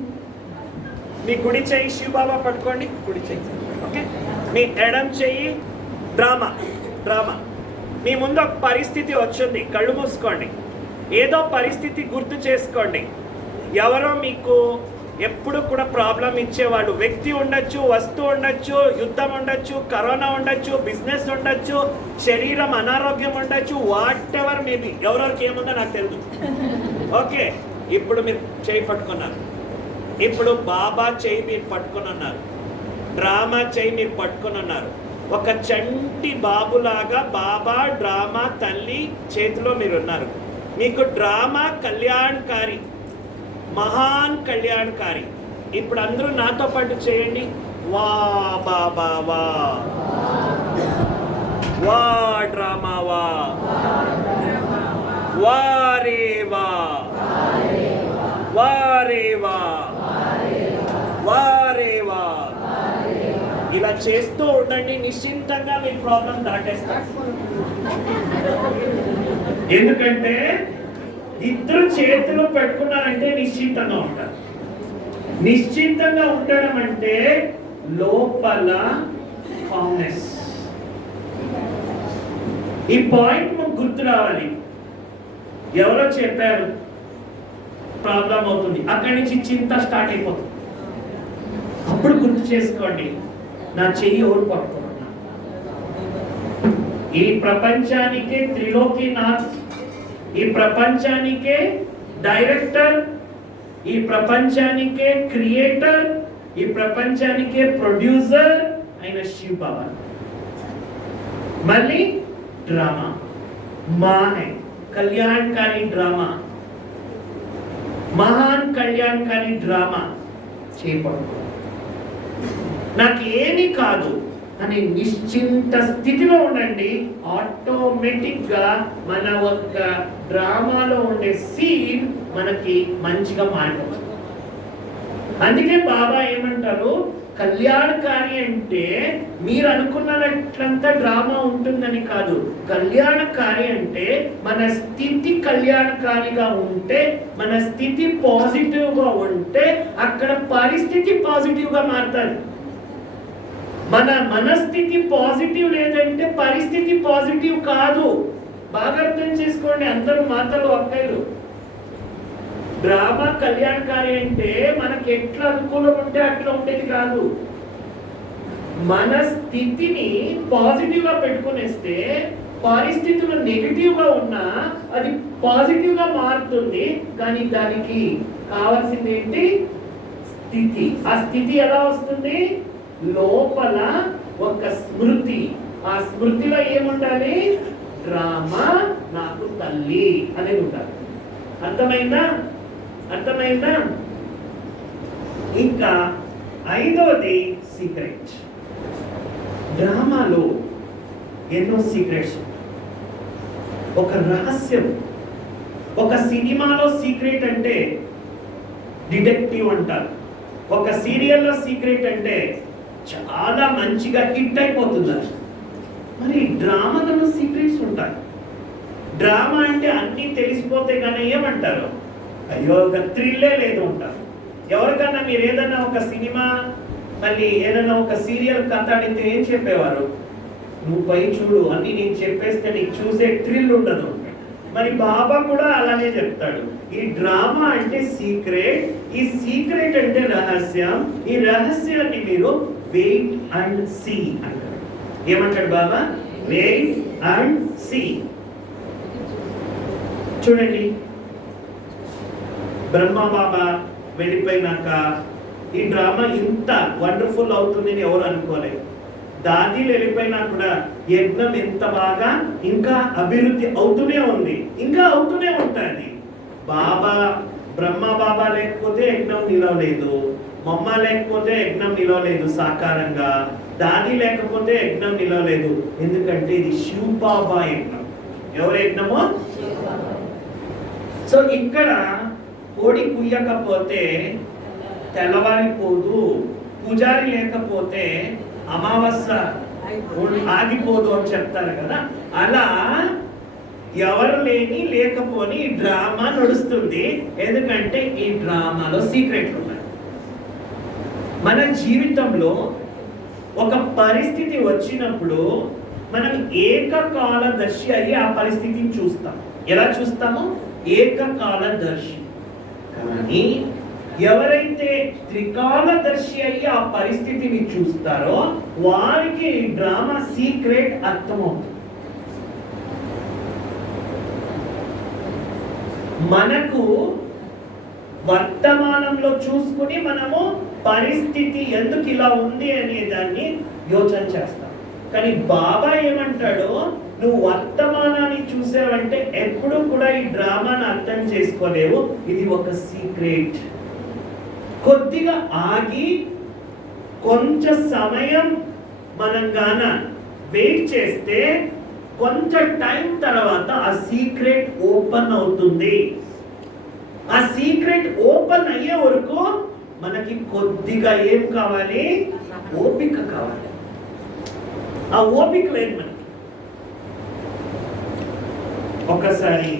మీ కుడి చెయ్యి శివ బాబా పట్టుకోండి, కుడి చెయ్యి. ఓకే, మీ ఎడం చెయ్యి డ్రామా. మీ ముందు ఒక పరిస్థితి వచ్చింది, కళ్ళు మూసుకోండి. ఏదో పరిస్థితి గుర్తు చేసుకోండి. ఎవరో మీకు ఎప్పుడు కూడా ప్రాబ్లం ఇచ్చేవాళ్ళు, వ్యక్తి ఉండొచ్చు, వస్తువు ఉండొచ్చు, యుద్ధం ఉండొచ్చు, కరోనా ఉండొచ్చు, బిజినెస్ ఉండొచ్చు, శరీరం అనారోగ్యం ఉండొచ్చు, వాట్ ఎవర్ మేబీ. ఎవరెవరికి ఏముందో నాకు తెలుసు. ఓకే, ఇప్పుడు మీరు చేయి పట్టుకున్నారు. ఇప్పుడు బాబా చేయి మీరు పట్టుకుని ఉన్నారు, డ్రామా చేయి మీరు పట్టుకుని ఉన్నారు. ఒక చంటి బాబులాగా బాబా డ్రామా తల్లి చేతిలో మీరు ఉన్నారు. మీకు డ్రామా కళ్యాణకారి, మహాన్ కళ్యాణకారి. ఇప్పుడు అందరూ నాతో పాటు చేయండి, వా బాబా వా, వా డ్రామా వా, వా రే వా, వా రే వా, వా రే వా. ఇలా చేస్తూ ఉండండి, నిశ్చింతంగా మీ ప్రాబ్లం దాటేస్తారు. ఎందుకంటే ఇద్దరు చేతులు పెట్టుకున్నారంటే నిశ్చింతంగా ఉంటారు. నిశ్చింతంగా ఉండడం అంటే లోపల కామ్నెస్. ఈ పాయింట్ మనకు గుర్తు రావాలి. ఎవరో చెప్పారు, ప్రాబ్లం అవుతుంది, అక్కడి నుంచి చింత స్టార్ట్ అయిపోతుంది. అప్పుడు గుర్తు చేసుకోండి, నా చెయ్యి ఎవరు పట్టుకున్నా. ఈ ప్రపంచానికే త్రిలోకినాథ్, ఈ ప్రపంచానికే డైరెక్టర్, ఈ ప్రపంచానికే క్రియేటర్, ఈ ప్రపంచానికే ప్రొడ్యూసర్ అయిన శివ బాబా. మళ్ళీ డ్రామా మా హై, కళ్యాణకారి డ్రామా, మహాన్ కళ్యాణకారి డ్రామా చేపడు. నాకు ఏమీ కాదు అనే నిశ్చింత స్థితిలో ఉండండి. ఆటోమేటిక్ గా మన ఒక డ్రామాలో ఉండే సీన్ మనకి మంచిగా మారిపోతుంది. అందుకే బాబా ఏమంటారు, కళ్యాణకారి అంటే మీరు అనుకున్నట్లంతా డ్రామా ఉంటుందని కాదు. కళ్యాణకారి అంటే మన స్థితి కళ్యాణకారిగా ఉంటే, మన స్థితి పాజిటివ్ గా ఉంటే అక్కడ పరిస్థితి పాజిటివ్ గా మారుతుంది. మన మనస్థితి పాజిటివ్ లేదంటే పరిస్థితి పాజిటివ్ కాదు. బాగా అర్థం చేసుకోండి అందరూ మాటలు అక్కయ్యలు. డ్రామా కళ్యాణకారి అంటే మనకి ఎట్లా అనుకూలం ఉంటే అట్లా ఉండేది కాదు. మన స్థితిని పాజిటివ్ గా పెట్టుకునేస్తే పరిస్థితులు నెగిటివ్ గా ఉన్నా అది పాజిటివ్ గా మారుతుంది. కానీ దానికి కావాల్సింది ఏంటి? స్థితి. ఆ స్థితి ఎలా వస్తుంది? లోపల ఒక స్మృతి. ఆ స్మృతిలో ఏముండాలి? డ్రామా నాకు తల్లి అనేది ఉండాలి. అర్థమైందా? అర్థమైందా? ఇంకా ఐదోది సీక్రెట్. డ్రామాలో ఎన్నో సీక్రెట్స్, ఒక రహస్యం. ఒక సినిమాలో సీక్రెట్ అంటే డిటెక్టివ్ అంటారు. ఒక సీరియల్లో సీక్రెట్ అంటే చాలా మంచిగా హిట్ అయిపోతుంది. మరి డ్రామాలలో సీక్రెట్స్ ఉంటాయి. డ్రామా అంటే అన్నీ తెలిసిపోతే కానీ ఏమంటారు? అయ్యో ఒక థ్రిల్లే లేదు అంటారు. ఎవరికన్నా మీరు ఏదన్నా ఒక సినిమా మళ్ళీ ఏదైనా ఒక సీరియల్ కథ అడిగితే ఏం చెప్పేవారు? నువ్వు పై చూడు, అన్ని నేను చెప్పేస్తే నీకు చూసే థ్రిల్ ఉండదు. మరి బాబా కూడా అలానే చెప్తాడు. ఈ డ్రామా అంటే సీక్రెట్, ఈ సీక్రెట్ అంటే రహస్యం. ఈ రహస్యాన్ని మీరు వెయిట్ అండ్ సీ అంటారు. ఏమంటాడు బాబా? Wait and see. చూడండి, బ్రహ్మ బాబా వెళ్ళిపోయినాక ఈ డ్రామా ఇంత వండర్ఫుల్ అవుతుందని ఎవరు అనుకోలేదు. దాదీలు వెళ్ళిపోయినా కూడా యజ్ఞం ఎంత బాగా ఇంకా అభివృద్ధి అవుతూనే ఉంది, ఇంకా అవుతూనే ఉంటుంది. బాబా బ్రహ్మ బాబా లేకపోతే యజ్ఞం నిలవలేదు, మమ్మ లేకపోతే యజ్ఞం నిలవలేదు సాకారంగా, దాది లేకపోతే యజ్ఞం నిలవలేదు. ఎందుకంటే ఇది శివ బాబా యజ్ఞం. ఎవరు యజ్ఞమో? సో ఇక్కడ కోడి కుయ్యకపోతే తెల్లవారిపోదు, పూజారి లేకపోతే అమావాస్య ఆగిపోదు అని చెప్తారు కదా. అలా ఎవరు లేని లేకపోని ఈ డ్రామా నడుస్తుంది. ఎందుకంటే ఈ డ్రామాలో సీక్రెట్లు ఉన్నాయి. మన జీవితంలో ఒక పరిస్థితి వచ్చినప్పుడు మనం ఏకకాలదర్శి అయ్యి ఆ పరిస్థితిని చూస్తాం. ఎలా చూస్తాము? ఏకకాలదర్శి. కానీ ఎవరైతే త్రికాలదర్శి అయ్యి ఆ పరిస్థితిని చూస్తారో వారికి డ్రామా సీక్రెట్ అర్థమవుతుంది. మనకు వర్తమానంలో చూసుకుని మనము పరిస్థితి ఎందుకు ఇలా ఉంది అనే దాన్ని యోచన చేస్తాం. కానీ బాబా ఏమంటాడో, నువ్వు వర్తమానాన్ని చూసావంటే ఎప్పుడు కూడా ఈ డ్రామాను అర్థం చేసుకోలేవు. ఇది ఒక సీక్రెట్. కొద్దిగా ఆగి కొంచెం సమయం మనం గాన వెయిట్ చేస్తే కొంచెం టైం తర్వాత ఆ సీక్రెట్ ఓపెన్ అవుతుంది. ఆ సీక్రెట్ ఓపెన్ అయ్యే వరకు మనకి కొద్దిగా ఏం కావాలి? ఓపిక కావాలి. ఆ ఓపిక లేదు మనకి. ఒకసారి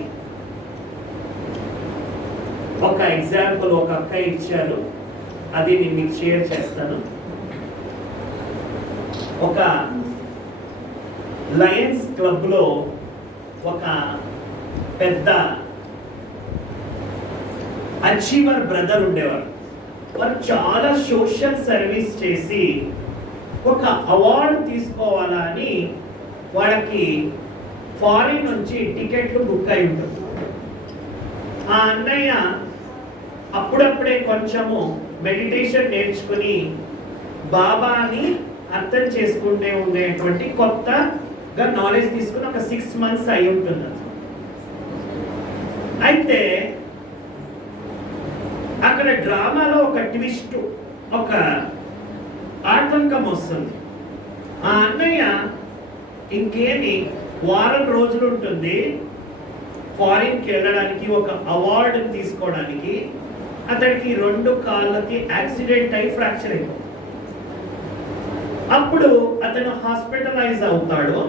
ఒక ఎగ్జాంపుల్ ఒక అక్క ఇచ్చారు, అది నేను మీకు షేర్ చేస్తాను. ఒక లయన్స్ క్లబ్లో ఒక పెద్ద అచీవర్ బ్రదర్ ఉండేవారు. వారు చాలా సోషల్ సర్వీస్ చేసి ఒక అవార్డు తీసుకోవాలా అని వాళ్ళకి ఫారిన్ నుంచి టికెట్లు బుక్ అయి ఉంటుంది. ఆ అన్నయ్య అప్పుడప్పుడే కొంచెము మెడిటేషన్ నేర్చుకుని బాబాని అర్థం చేసుకుంటే ఉండేటువంటి కొత్తగా నాలెడ్జ్ తీసుకుని ఒక 6 months అయి ఉంటుంది. అయితే అక్కడ డ్రామాలో ఒక ట్విస్ట్, ఒక ఆటంకం వస్తుంది. ఆ అన్నయ్య ఇంకేమి వారం రోజులు ఉంటుంది ఫారిన్కి వెళ్ళడానికి, ఒక అవార్డు తీసుకోవడానికి. అతడికి 2 కాళ్ళకి యాక్సిడెంట్ అయి ఫ్రాక్చర్ అయిపోతుంది. అప్పుడు అతను హాస్పిటలైజ్ అవుతాడు.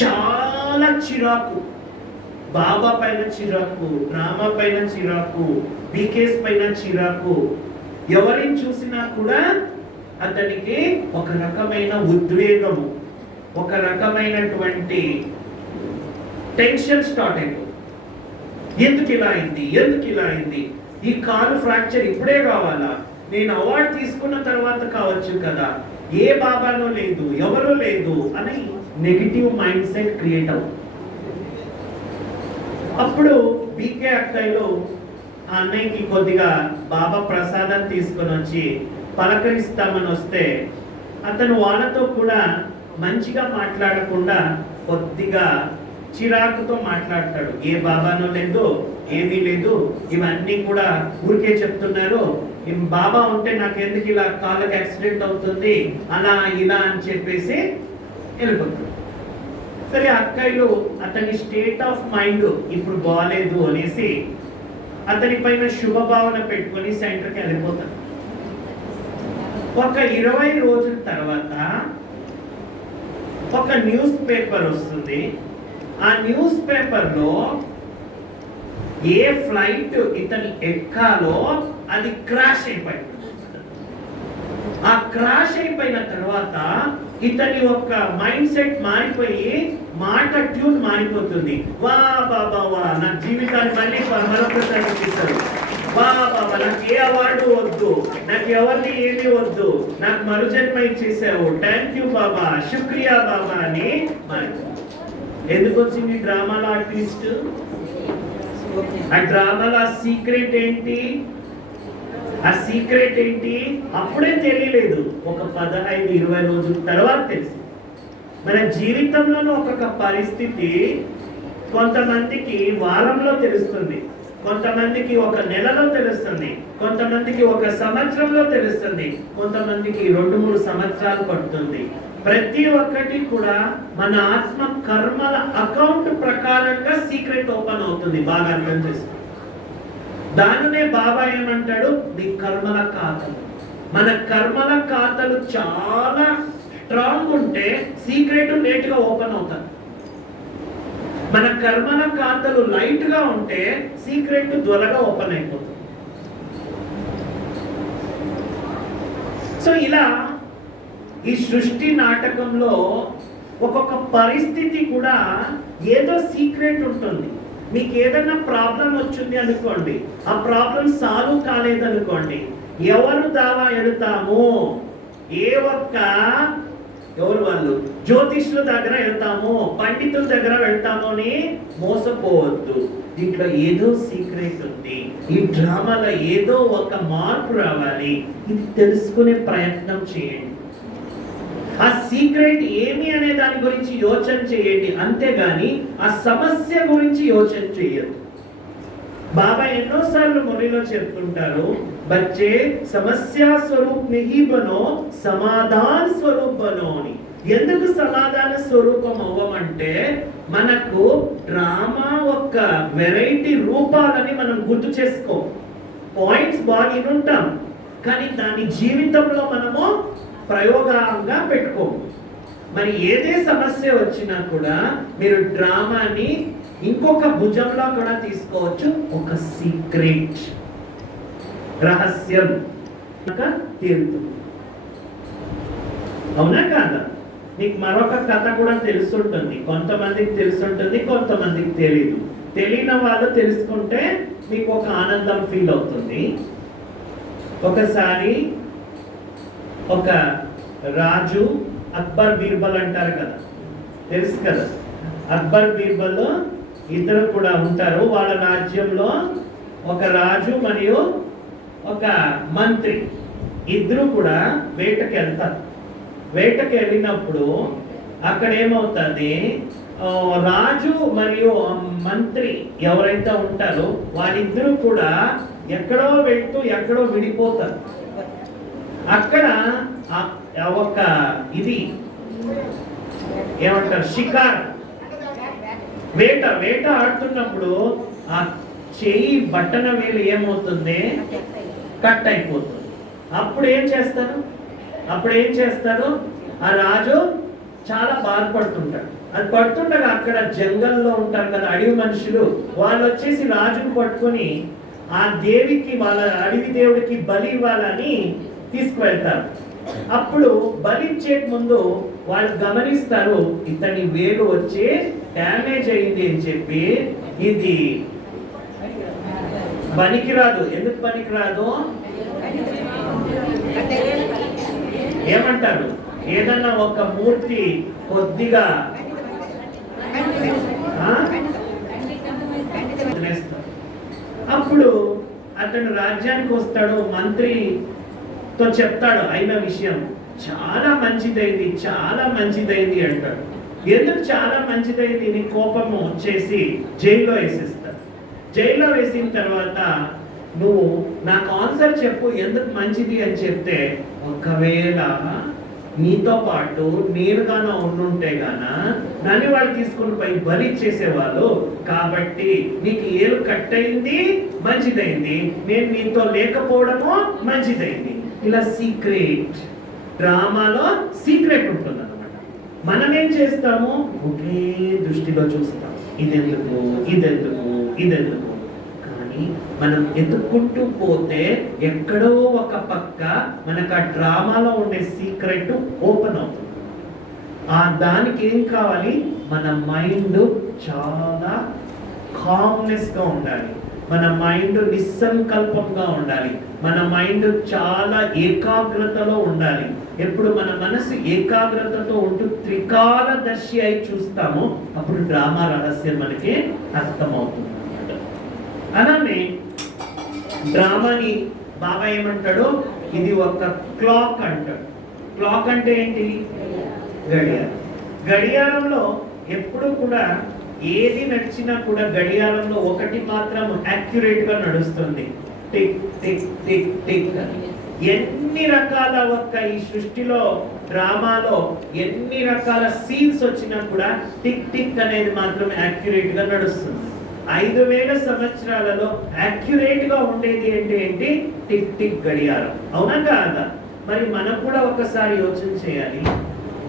చాలా చిరాకు, బాబా పైన చిరాకు, డ్రామా పైన చిరాకు, బీకేస్ పైన చిరాకు. ఎవరిని చూసినా కూడా అతనికి ఒక రకమైన ఉద్వేగము, ఒక రకమైనటువంటి టెన్షన్ స్టార్ట్ అయిపోతుంది. ఎందుకు ఇలా అయింది, ఎందుకు ఇలా అయింది, ఈ కాలు ఫ్రాక్చర్ ఇప్పుడే కావాలా, నేను అవార్డు తీసుకున్న తర్వాత కావచ్చు కదా, ఏ బాబానో లేదు, ఎవరో లేదు అని నెగిటివ్ మైండ్ సెట్ క్రియేట్ అవుతుంది. అప్పుడు బీకే అక్కయ్యలో ఆ అన్నయ్యకి కొద్దిగా బాబా ప్రసాదం తీసుకొని వచ్చి పలకరిస్తామని వస్తే అతను వాళ్ళతో కూడా మంచిగా మాట్లాడకుండా కొద్దిగా చిరాకుతో మాట్లాడతాడు. ఏ బాబానో లేదు, ఏమీ లేదు, ఇవన్నీ కూడా ఊరికే చెప్తున్నారు, బాబా ఉంటే నాకు ఎందుకు ఇలా కాళ్ళకి యాక్సిడెంట్ అవుతుంది, అలా ఇలా అని చెప్పేసి వెళ్ళిపోతాడు. సరే అక్కయ్యలు అతని స్టేట్ ఆఫ్ మైండ్ ఇప్పుడు బాగాలేదు అనేసి అతని పైన శుభభావన పెట్టుకొని సెంటర్కి వెళ్ళిపోతాడు. ఒక 20 రోజుల తర్వాత ఒక న్యూస్ పేపర్ వస్తుంది. ఆ న్యూస్ పేపర్లో ఏ ఫ్లైట్ ఇతని ఎక్కాలో అది క్రాష్ అయిపోయింది. ఆ క్రాష్ అయిపోయిన తర్వాత ఇతని ఒక మైండ్ సెట్ మారిపోయి మాట ట్యూన్ మారిపోతుంది. వా బాబా వా, నా జీవితాన్ని మళ్ళీ మరొకసారి ఇస్తారు. వా బాబా, నాకు ఏ అవార్డు వద్దు, నాకు ఎవరిని ఏమీ వద్దు, నాకు మరుజన్మ ఇచ్చేసావు, థ్యాంక్ యూ బాబా, శుక్రియా బాబా అని మారిపోతుంది. ఎందుకు వచ్చింది డ్రామాలో ఆ ట్విస్ట్? ఆ డ్రామాలో ఆ సీక్రెట్ ఏంటి? ఆ సీక్రెట్ ఏంటి అప్పుడే తెలియలేదు, ఒక 15-20 రోజుల తర్వాత తెలిసింది. మన జీవితంలోనూ ఒక్కొక్క పరిస్థితి కొంతమందికి వారంలో తెలుస్తుంది, కొంతమందికి ఒక నెలలో తెలుస్తుంది, కొంతమందికి ఒక సంవత్సరంలో తెలుస్తుంది, కొంతమందికి 2-3 సంవత్సరాలు పడుతుంది. ప్రతి ఒక్కటి కూడా మన ఆత్మ కర్మల అకౌంట్ ప్రకారంగా సీక్రెట్ ఓపెన్ అవుతుంది. బాగా అర్థం చేసుకో. దానినే బాబా ఏమంటాడు, నీ కర్మల ఖాతాలు. మన కర్మల ఖాతాలు చాలా స్ట్రాంగ్ ఉంటే సీక్రెట్ లేట్ గా ఓపెన్ అవుతాయి. మన కర్మల ఖాతాలు లైట్ గా ఉంటే సీక్రెట్ త్వరగా ఓపెన్ అయిపోతుంది. సో ఇలా ఈ సృష్టి నాటకంలో ఒక్కొక్క పరిస్థితి కూడా ఏదో సీక్రెట్ ఉంటుంది. మీకు ఏదైనా ప్రాబ్లం వచ్చింది అనుకోండి, ఆ ప్రాబ్లం సాల్వ్ కాలేదనుకోండి, ఎవరు దావా ఎడతాము, ఎవరు వాళ్ళు జ్యోతిష్యుల దగ్గర వెళ్తాము, పండితుల దగ్గర వెళ్తాము అని మోసపోవద్దు. దీంట్లో ఏదో సీక్రెట్ ఉంది, ఈ డ్రామాలో ఏదో ఒక మార్పు రావాలి, ఇది తెలుసుకునే ప్రయత్నం చేయండి. ఆ సీక్రెట్ ఏమి అనే దాని గురించి యోచన చేయండి, అంతేగాని ఆ సమస్య గురించి యోచన చేయొద్దు. బాబా ఎన్నోసార్లు మురళిలో చెప్తుంటారు, బచ్చే సమస్య స్వరూప్ నిహి బనో సమాధాన స్వరూప్ బనో అని. ఎందుకు సమాధాన స్వరూపం అవ్వమంటే మనకు డ్రామా ఒక వెరైటీ రూపాలని మనం గుర్తు చేసుకో, పాయింట్స్ బాగా ఉంటాం, కానీ దాని జీవితంలో మనము ప్రయోగంగా పెట్టుకోము. మరి ఏదే సమస్య వచ్చినా కూడా మీరు డ్రామాని ఇంకొక భుజంలో కూడా తీసుకోవచ్చు, ఒక సీక్రెట్ రహస్యం తీరుతుంది. అవునా కాదా? నీకు మరొక కథ కూడా తెలుసుంటుంది, కొంతమందికి తెలుసుంటుంది, కొంతమందికి తెలియదు. తెలియని వాళ్ళు తెలుసుకుంటే మీకు ఒక ఆనందం ఫీల్ అవుతుంది. ఒకసారి ఒక రాజు, అక్బర్ బీర్బల్ అంటారు కదా, తెలుసు కదా, అక్బర్ బీర్బల్ ఇద్దరు కూడా ఉంటారు. వాళ్ళ రాజ్యంలో ఒక రాజు మరియు ఒక మంత్రి ఇద్దరు కూడా వేటకి వెళ్తారు. వేటకి వెళ్ళినప్పుడు అక్కడ ఏమవుతుంది, రాజు మరియు మంత్రి ఎవరైతే ఉంటారో వాళ్ళిద్దరూ కూడా ఎక్కడో వెళ్తూ ఎక్కడో విడిపోతారు. అక్కడ ఒక ఇది ఏమంటారు, షికార్, వేట ఆడుతున్నప్పుడు ఆ చెయ్యి బట్టన వేలు ఏమవుతుంది, కట్ అయిపోతుంది. అప్పుడు ఏం చేస్తారు, ఆ రాజు చాలా బాధపడుతుంటాడు. అది పడుతుండగా అక్కడ జంగల్లో ఉంటారు కదా అడవి మనుషులు, వాళ్ళు వచ్చేసి రాజును పట్టుకొని ఆ దేవికి, వాళ్ళ అడవి దేవుడికి బలి ఇవ్వాలని తీసుకువెళ్తారు. అప్పుడు బలిచ్చే ముందు వాళ్ళు గమనిస్తారు, ఇతని వేలు వచ్చి డ్యామేజ్ అయింది అని చెప్పి, ఇది పనికిరాదు. ఎందుకు పనికిరాదు ఏమంటారు, ఏదన్నా ఒక మూర్తి కొద్దిగా అప్పుడు అతను రాజ్యానికి వస్తాడు, మంత్రితో చెప్తాడు అయిన విషయం, చాలా మంచిదైంది అంటాడు. ఎందుకు చాలా మంచిదైంది, నీ కోపము వచ్చేసి జైల్లో వేసేస్తాడు. జైల్లో వేసిన తర్వాత నువ్వు నాకు ఆన్సర్ చెప్పు ఎందుకు మంచిది అని చెప్తే, ఒకవేళ నీతో పాటు నేను గాన ఉండుంటే గాన నన్ను వాళ్ళు తీసుకుని పోయి బలి చేసేవాళ్ళు, కాబట్టి నీకు ఏలు కట్టయింది మంచిదైంది, నేను నీతో లేకపోవడము మంచిదైంది. ఇలా సీక్రెట్ డ్రామాలో సీక్రెట్ ఉంటుంది అన్నమాట. మనం ఏం చేస్తాము, ఒకే దృష్టిలో చూస్తాం, ఇదెందుకు. కానీ మనం ఎత్తుక్కుంటూ పోతే ఎక్కడో ఒక పక్క మనకు ఆ డ్రామాలో ఉండే సీక్రెట్ ఓపెన్ అవుతుంది. దానికి ఏం కావాలి, మన మైండ్ చాలా కామ్నెస్ గా ఉండాలి, మన మైండ్ నిస్సంకల్పంగా ఉండాలి, మన మైండ్ చాలా ఏకాగ్రతలో ఉండాలి. ఎప్పుడు మన మనసు ఏకాగ్రతతో ఉంటూ త్రికాలదర్శి అయి చూస్తామో అప్పుడు డ్రామా రహస్యం మనకి అర్థమవుతుంది. అలానే డ్రామాని బాబా ఏమంటాడు, ఇది ఒక క్లాక్ అంటాడు. క్లాక్ అంటే ఏంటి, గడియారంలో ఎప్పుడు కూడా ఏది నడిచినా కూడా గడియారంలో ఒకటి మాత్రం యాక్యురేట్ గా నడుస్తుంది, టిక్ టిక్ టిక్ టిక్. ఎన్ని రకాల ఈ సృష్టిలో డ్రామాలో ఎన్ని రకాల సీన్స్ వచ్చినా కూడా టిక్ టిక్ అనేది మాత్రం యాక్యురేట్ గా నడుస్తుంది. 5000 సంవత్సరాలలో యాక్యురేట్ గా ఉండేది ఏంటి, టిక్ టిక్ గడియారం. అవునా కాదా? మరి మనం కూడా ఒకసారి యోచన చేయాలి.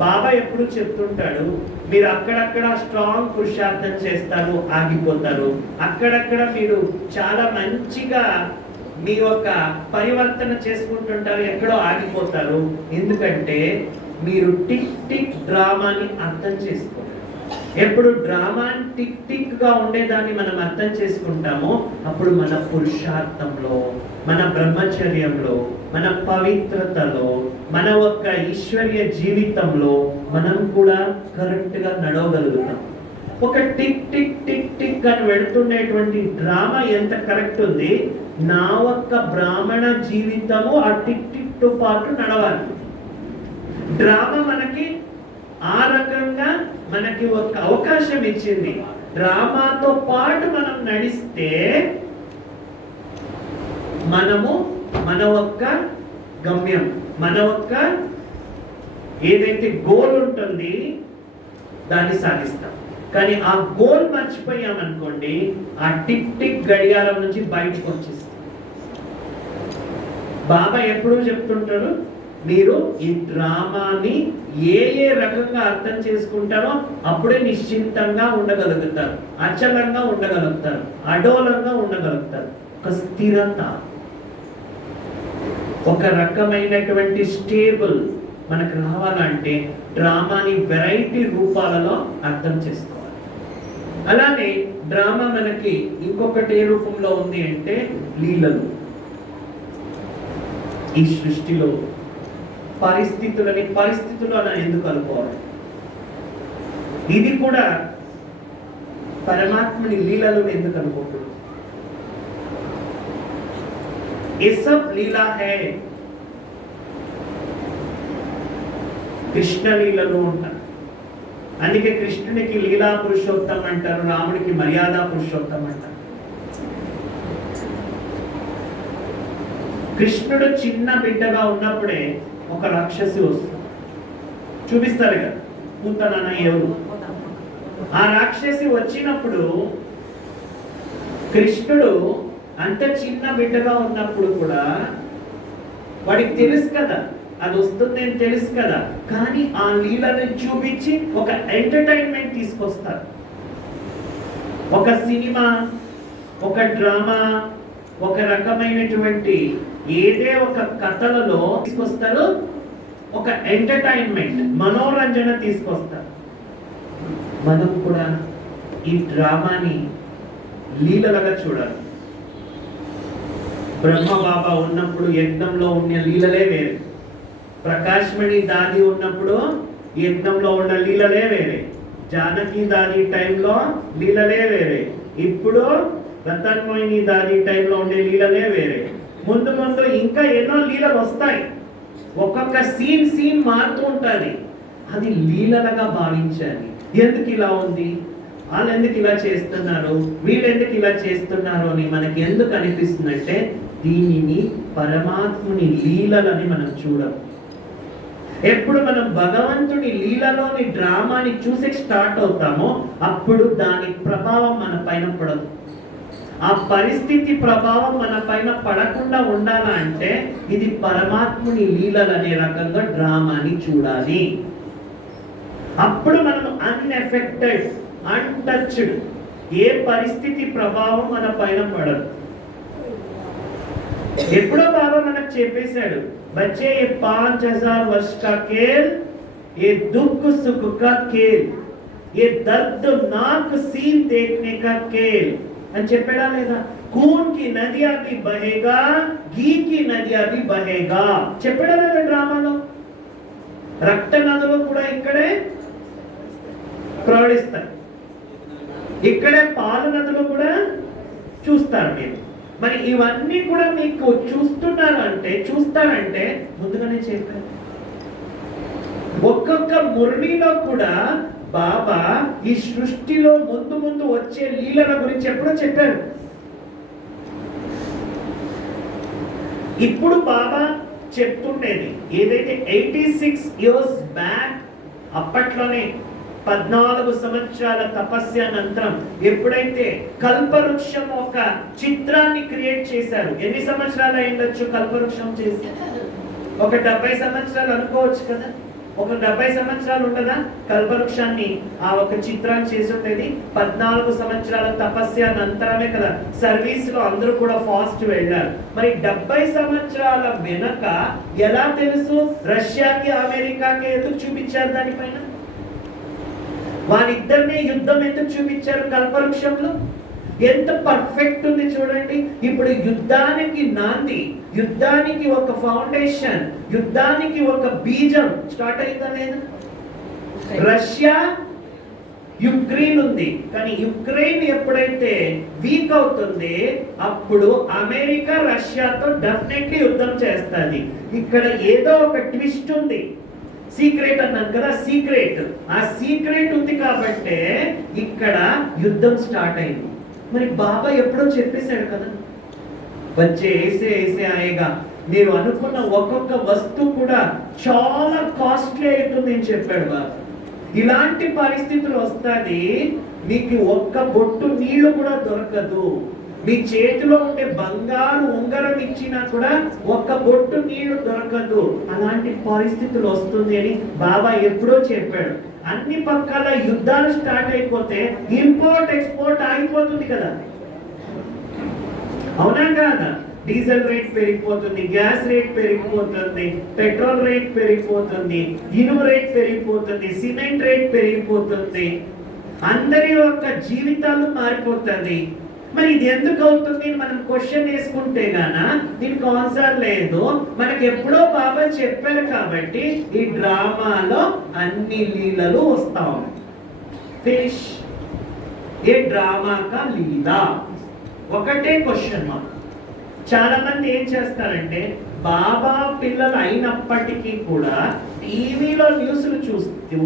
బాబా ఎప్పుడు చెప్తుంటాడు, మీరు అక్కడక్కడ స్ట్రాంగ్ పురుషార్థం చేస్తారు, ఆగిపోతారు. అక్కడక్కడ మీరు చాలా మంచిగా మీ యొక్క పరివర్తన చేసుకుంటుంటారు, ఎక్కడో ఆగిపోతారు. ఎందుకంటే మీరు టిక్ టిక్ డ్రామాని అర్థం చేసుకోండి. ఎప్పుడు డ్రామా టిక్ టిక్ గా ఉండేదాన్ని మనం అర్థం చేసుకుంటామో అప్పుడు మన పురుషార్థంలో, మన బ్రహ్మచర్యంలో, మన పవిత్రతలో, మన ఒక్క ఈశ్వర్య జీవితంలో మనం కూడా కరెక్ట్ గా నడవగలుగుతాం. ఒక టిక్ టిక్ టిక్ టిక్ అని వెళుతుండేటువంటి డ్రామా ఎంత కరెక్ట్ ఉంది, నా ఒక్క బ్రాహ్మణ జీవితము ఆ టిక్ టిక్ తో పాటు నడవాలి. డ్రామా మనకి ఆ రకంగా మనకి ఒక అవకాశం ఇచ్చింది. డ్రామాతో పాటు మనం నడిస్తే మనము మన ఒక్క గమ్యం, మన ఒక్క ఏదైతే గోల్ ఉంటుంది దాన్ని సాధిస్తాం. కానీ ఆ గోల్ మర్చిపోయామనుకోండి, ఆ టిక్ టిక్ గడియారం నుంచి బయటకు వచ్చేస్తాం. బాబా ఎప్పుడూ చెప్తుంటారు, మీరు ఈ డ్రామాని ఏ రకంగా అర్థం చేసుకుంటారో అప్పుడే నిశ్చింతంగా ఉండగలుగుతారు, అచలంగా ఉండగలుగుతారు, అడోలంగా ఉండగలుగుతారు. ఒక స్థిరత, ఒక రకమైనటువంటి స్టేబుల్ మనకు రావాలంటే డ్రామాని వెరైటీ రూపాలలో అర్థం చేసుకోవాలి. అలానే డ్రామా మనకి ఇంకొకటి ఏ రూపంలో ఉంది అంటే లీలలు. ఈ సృష్టిలో పరిస్థితులు అలా ఎందుకు అనుకోవాలి? ఇది కూడా పరమాత్మని లీలలను ఎందుకు అనుకుంటున్నాం? ये सब लीला है. కృష్ణ లీలలు ఉంటారు. అందుకే కృష్ణునికి లీలా పురుషోత్తం అంటారు, రాముడికి మర్యాద పురుషోత్తం అంటారు. కృష్ణుడు చిన్న బిడ్డగా ఉన్నప్పుడే ఒక రాక్షసి వస్తుంది, చూపిస్తారు కదా పూతన ఎవరు. ఆ రాక్షసి వచ్చినప్పుడు కృష్ణుడు అంత చిన్న బిడ్డగా ఉన్నప్పుడు కూడా వాడికి తెలుసు కదా అది వస్తుంది అని తెలుసు కదా, కానీ ఆ లీలను చూపించి ఒక ఎంటర్టైన్మెంట్ తీసుకొస్తారు. ఒక సినిమా, ఒక డ్రామా, ఒక రకమైనటువంటి ఏదే ఒక కథలలో తీసుకొస్తారు, ఒక ఎంటర్టైన్మెంట్ మనోరంజన తీసుకొస్తారు. మనం కూడా ఈ డ్రామాని లీలలుగా చూడాలి. బ్రహ్మ బాబా ఉన్నప్పుడు యజ్ఞంలో ఉన్న లీలలే వేరే, ప్రకాశ్మణి దాది ఉన్నప్పుడు యజ్ఞంలో ఉన్న లీలలే వేరే, జానకి దాది టైంలో లీలలే వేరే, ఇప్పుడు రతన్మోహిని దాది టైంలో ఉండే లీలలే వేరే. ముందు ముందు ఇంకా ఎన్నో లీలలు వస్తాయి. ఒక్కొక్క సీన్ మారుతూ ఉంటుంది. అది లీలలుగా భావించాలి. ఎందుకు ఇలా ఉంది, వాళ్ళు ఎందుకు ఇలా చేస్తున్నారు, వీళ్ళు ఎందుకు ఇలా చేస్తున్నారు అని మనకి ఎందుకు అనిపిస్తుందంటే దీనిని పరమాత్ముని లీలలని మనం చూడము. ఎప్పుడు మనం భగవంతుని లీలలోని డ్రామాని చూసి స్టార్ట్ అవుతామో అప్పుడు దాని ప్రభావం మన పైన పడదు. ఆ పరిస్థితి ప్రభావం మన పైన పడకుండా ఉండాలంటే ఇది పరమాత్ముని లీలలనే రకంగా డ్రామాని చూడాలి. అప్పుడు మనం అన్ఎఫెక్టెడ్, అన్టచ్డ్, ఏ పరిస్థితి ప్రభావం మన పైన పడదు. ఎప్పుడో బాబా మనకు చెప్పేశాడు, बच्चे ये 5000 वर्ष का खेल, ये दुख सुख का खेल, ये दर्दनाक सीन देखने का खेल అని చెప్పాడా లేదా? खून की नदियां भी बहेगा, घी की नदियां भी बहेगा చెప్పాడా లేదా డ్రామాలో? రక్త నదులు కూడా ఇక్కడే ప్రవహిస్తాయి, ఇక్కడే పాలు నదులు కూడా చూస్తారు మీరు. మరి ఇవన్నీ కూడా మీకు చూస్తారంటే ముందుగానే చెప్పారు. ఒక్కొక్క మురళిలో కూడా బాబా ఈ సృష్టిలో ముందు వచ్చే లీలల గురించి ఎప్పుడో చెప్పారు. ఇప్పుడు బాబా చెప్తుండేది ఏదైతే 86 years బ్యాక్, అప్పట్లోనే 14 సంవత్సరాల తపస్య అనంతరం ఎప్పుడైతే కల్పవృక్షం ఒక చిత్రాన్ని క్రియేట్ చేశారు. ఎన్ని సంవత్సరాలు అయిండొచ్చు కల్పవృక్షం చేసి? ఒక 70 సంవత్సరాలు అనుకోవచ్చు కదా. ఒక 70 సంవత్సరాలు ఉండదా కల్పవృక్షాన్ని ఆ ఒక చిత్రాన్ని చేసి ఉండేది? 14 సంవత్సరాల తపస్య అనంతరమే కదా సర్వీస్ లో అందరూ కూడా ఫాస్ట్ వెళ్ళారు. మరి 70 సంవత్సరాల వెనక ఎలా తెలుసు రష్యాకి అమెరికాకి ఎందుకు చూపించారు? దానిపైన వాళ్ళిద్దరినీ యుద్ధం ఎందుకు చూపించారు? కల్పవృక్షంలో ఎంత పర్ఫెక్ట్ ఉంది చూడండి. ఇప్పుడు యుద్ధానికి నాంది, యుద్ధానికి ఒక ఫౌండేషన్, యుద్ధానికి ఒక బీజం స్టార్ట్ అయిందా లేదా? రష్యా యుక్రెయిన్ ఉంది, కానీ యుక్రెయిన్ ఎప్పుడైతే వీక్ అవుతుంది అప్పుడు అమెరికా రష్యాతో డెఫినెట్లీ యుద్ధం చేస్తుంది. ఇక్కడ ఏదో ఒక ట్విస్ట్ ఉంది. సీక్రెట్ అన్నాను కదా, ఆ సీక్రెట్ ఉంది కాబట్టి ఇక్కడ యుద్ధం స్టార్ట్ అయింది. మరి బాబా ఎప్పుడో చెప్పేశాడు కదా, వచ్చే ఏసే ఆయేగా, మీరు అనుకున్న ఒక్కొక్క వస్తువు కూడా చాలా కాస్ట్లీ అవుతుంది అని చెప్పాడు బాబా. ఇలాంటి పరిస్థితులు వస్తుంది, మీకు ఒక్క బొట్టు నీళ్లు కూడా దొరకదు. మీ చేతిలో ఉండే బంగారు ఉంగరం ఇచ్చినా కూడా ఒక్క బొట్టు నీళ్లు దొరకదు. అలాంటి పరిస్థితులు వస్తుంది అని బాబా ఎప్పుడో చెప్పాడు. అన్ని పక్కల యుద్ధాలు స్టార్ట్ అయిపోతే ఇంపోర్ట్ ఎక్స్పోర్ట్ ఆగిపోతుంది కదా, అవునా కాదా? డీజిల్ రేట్ పెరిగిపోతుంది, గ్యాస్ రేట్ పెరిగిపోతుంది, పెట్రోల్ రేట్ పెరిగిపోతుంది, ఇనుము రేట్ పెరిగిపోతుంది, సిమెంట్ రేట్ పెరిగిపోతుంది. అందరి యొక్క జీవితాలు మారిపోతుంది. మరి ఇది ఎందుకు అవుతుంది మనం క్వశ్చన్ వేసుకుంటే గాన దీనికి ఆన్సర్ లేదు. మనకి ఎప్పుడో బాబా చెప్పారు కాబట్టి ఈ డ్రామాలో అన్ని లీలలు వస్తాం. ఫినిష్. ఏ డ్రామా కా లీలా ఒకటే క్వశ్చన్ మార్క్. చాలా మంది ఏం చేస్తారంటే బాబా పిల్లలు అయినప్పటికీ కూడా టీవీలో న్యూస్లు చూస్తూ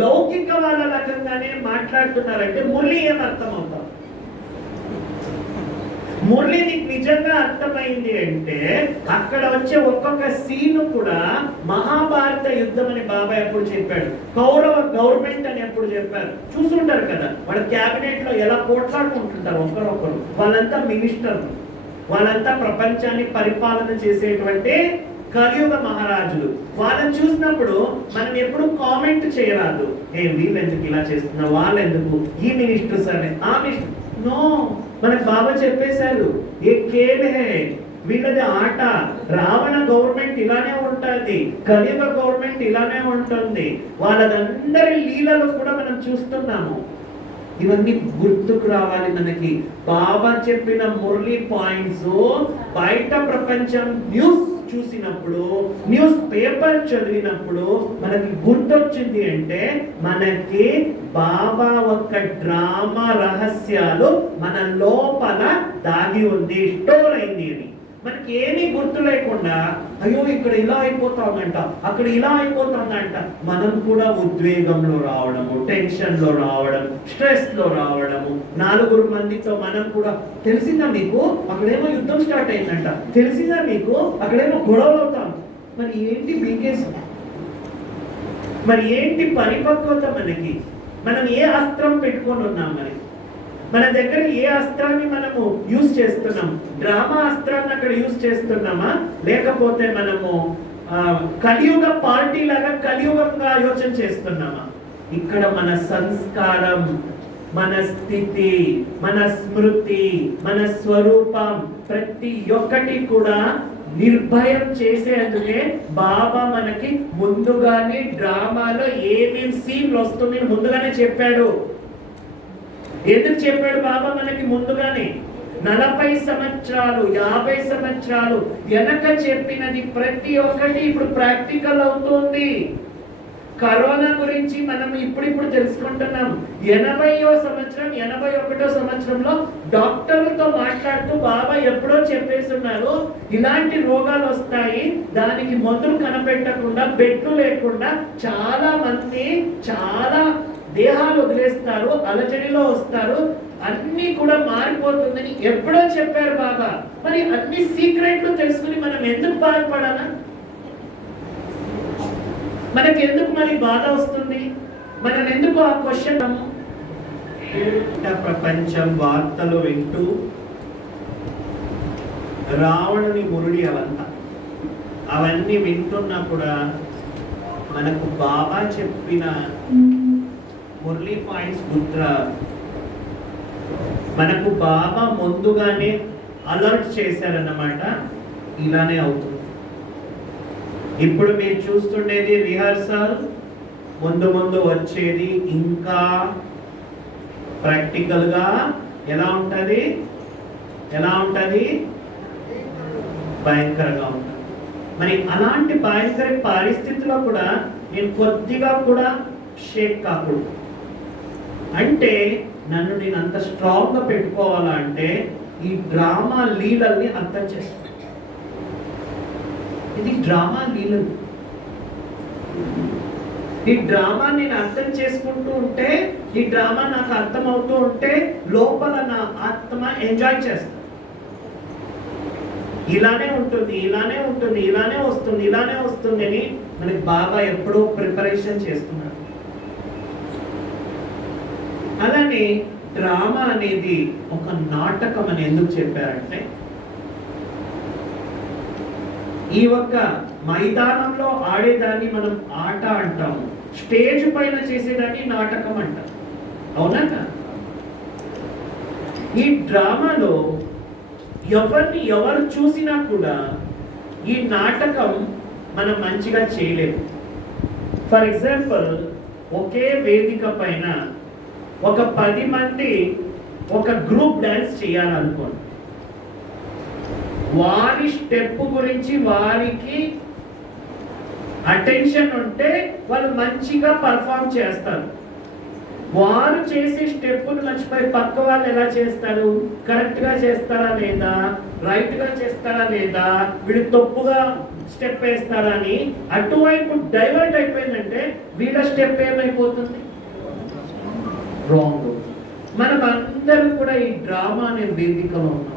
లౌకిక వాళ్ళ రకంగానే మాట్లాడుతున్నారంటే మురళి ఏం అర్థం అవుతాం? మురళి నీకు నిజంగా అర్థమైంది అంటే అక్కడ వచ్చే ఒక్కొక్క సీన్ కూడా మహాభారత యుద్ధం అని బాబా ఎప్పుడు చెప్పాడు, కౌరవ గవర్నమెంట్ అని ఎప్పుడు చెప్పారు. చూసుంటారు కదా వాళ్ళ క్యాబినెట్ లో ఎలా పోట్లాడుకుంటుంటారు ఒకరొకరు. వాళ్ళంతా మినిస్టర్లు, వాళ్ళంతా ప్రపంచాన్ని పరిపాలన చేసేటువంటి కలియుగ మహారాజులు. వాళ్ళని చూసినప్పుడు మనం ఎప్పుడు కామెంట్ చేయరాదు, వీళ్ళు ఎందుకు ఇలా చేస్తున్నారు, వాళ్ళు ఎందుకు, ఈ మినిస్టర్స్ అని ఆ మినిస్టర్. నో, మనకు బాబా చెప్పేశారు ఏ ఖేల్ హై, వీళ్ళది ఆట. రావణ గవర్నమెంట్ ఇలానే ఉంటుంది, కలియుగ గవర్నమెంట్ ఇలానే ఉంటుంది. వాళ్ళదందరి లీలలు కూడా మనం చూస్తున్నాము. ఇవన్నీ గుర్తుకు రావాలి మనకి. బాబా చెప్పిన మురళి పాయింట్స్ బయట ప్రపంచం న్యూస్ చూసినప్పుడు, న్యూస్ పేపర్ చదివినప్పుడు మనకి గుర్తొచ్చింది అంటే మనకి బాబా ఒక్క డ్రామా రహస్యాలు మన లోపల దాగి ఉంది, స్టోర్ అయింది అని. మనకి ఏమీ గుర్తు లేకుండా అయ్యో ఇక్కడ ఇలా అయిపోతామంట, అక్కడ ఇలా అయిపోతుందంట, మనం కూడా ఉద్వేగంలో రావడము, టెన్షన్ లో రావడం, స్ట్రెస్ లో రావడము. 4 మందితో మనం కూడా తెలిసిందా మీకు అక్కడేమో యుద్ధం స్టార్ట్ అయిందంట, తెలిసిందా మీకు అక్కడేమో గొడవలు అవుతాం. మరి ఏంటి బీకేస్, మరి ఏంటి పరిపక్వత మనకి? మనం ఏ అస్త్రం పెట్టుకొని ఉన్నాం? మరి మన దగ్గర ఏ అస్త్రాన్ని మనము యూజ్ చేస్తున్నాం? డ్రామా అస్త్రాన్ని అక్కడ యూజ్ చేస్తున్నామా, లేకపోతే మనము కలియుగ పార్టీ లాగా కలియుగంగా ఆలోచన చేస్తున్నామా? ఇక్కడ మన సంస్కారం, మన స్థితి, మన స్మృతి, మన స్వరూపం ప్రతి ఒక్కటి కూడా నిర్భయం చేసేందుకే బాబా మనకి ముందుగానే డ్రామాలో ఏమేమి సీన్లు వస్తుంది ముందుగానే చెప్పాడు. ఎందుకు చెప్పాడు బాబా మనకి ముందుగానే? 40 సంవత్సరాలు 50 సంవత్సరాలు వెనక చెప్పినది ప్రతి ఒక్కటి ఇప్పుడు ప్రాక్టికల్ అవుతుంది. కరోనా గురించి మనం ఇప్పుడు తెలుసుకుంటున్నాం. 80వ సంవత్సరం 81వ సంవత్సరంలో డాక్టర్లతో మాట్లాడుతూ బాబా ఎప్పుడో చెప్పేస్తున్నారు ఇలాంటి రోగాలు వస్తాయి, దానికి మందులు కనిపెట్టకుండా, బెడ్లు లేకుండా చాలా మంది చాలా దేహాలు వదిలేస్తారు, అలజడిలో వస్తారు, అన్ని కూడా మారిపోతుందని ఎప్పుడో చెప్పారు బాబా. మరి అన్ని సీక్రెట్లు తెలుసుకుని మనం ఎందుకు బాధపడాలా? మనకి ఎందుకు మరి బాధ వస్తుంది? మనం ఎందుకు ఆ క్వశ్చన్? ప్రపంచం వార్తలు వింటూ రావణుని మురుడి అవన్నీ వింటున్నా కూడా మనకు బాబా చెప్పిన మురళీ పాయింట్స్ గుర్తురా. మనకు బాబా ముందుగానే అలర్ట్ చేశారన్నమాట, ఇలానే అవుతుంది. ఇప్పుడు మీరు చూస్తుండేది రిహార్సల్, ముందు ముందు వచ్చేది ఇంకా ప్రాక్టికల్ గా ఎలా ఉంటది భయంకరంగా ఉంటుంది. మరి అలాంటి భయంకర పరిస్థితిలో కూడా నేను కొద్దిగా కూడా షేక్ కాకూడదు. అంటే నన్ను నేను అంత స్ట్రాంగ్ గా పెట్టుకోవాలా అంటే ఈ డ్రామా లీలల్ని అర్థం చేసుకో. ఇది డ్రామా లీలలు. ఈ డ్రామా నేను అర్థం చేసుకుంటూ ఉంటే, ఈ డ్రామా నాకు అర్థం అవుతూ ఉంటే లోపల నా ఆత్మ ఎంజాయ్ చేస్తా. ఇలానే ఉంటుంది, ఇలానే ఉంటుంది, ఇలానే వస్తుంది, ఇలానే వస్తుంది అని మనకి బాబా ఎప్పుడో ప్రిపరేషన్ చేస్తున్నారు. అలానే డ్రామా అనేది ఒక నాటకం అని ఎందుకు చెప్పారంటే, ఈ ఒక్క మైదానంలో ఆడేదాన్ని మనం ఆట అంటాము, స్టేజ్ పైన చేసేదాన్ని నాటకం అంటాం. అవునా? ఈ డ్రామాలో ఎవరిని ఎవరు చూసినా కూడా ఈ నాటకం మనం మంచిగా చేయలేము. ఫర్ ఎగ్జాంపుల్, ఒకే వేదిక పైన ఒక 10 మంది ఒక గ్రూప్ డాన్స్ చేయాలనుకోండి, వారి స్టెప్ గురించి వారికి అటెన్షన్ ఉంటే వాళ్ళు మంచిగా పర్ఫామ్ చేస్తారు. వారు చేసే స్టెప్పును మర్చిపోయి పక్క వాళ్ళు ఎలా చేస్తారు, కరెక్ట్ గా చేస్తారా లేదా, రైట్ గా చేస్తారా లేదా, వీళ్ళు తప్పుగా స్టెప్ వేస్తారా అని అటువైపు డైవర్ట్ అయిపోయిందంటే వీళ్ళ స్టెప్ ఏమైపోతుంది, రాంగ్. మనం అందరం కూడా ఈ డ్రామా అనే వేదికలో ఉన్నాం.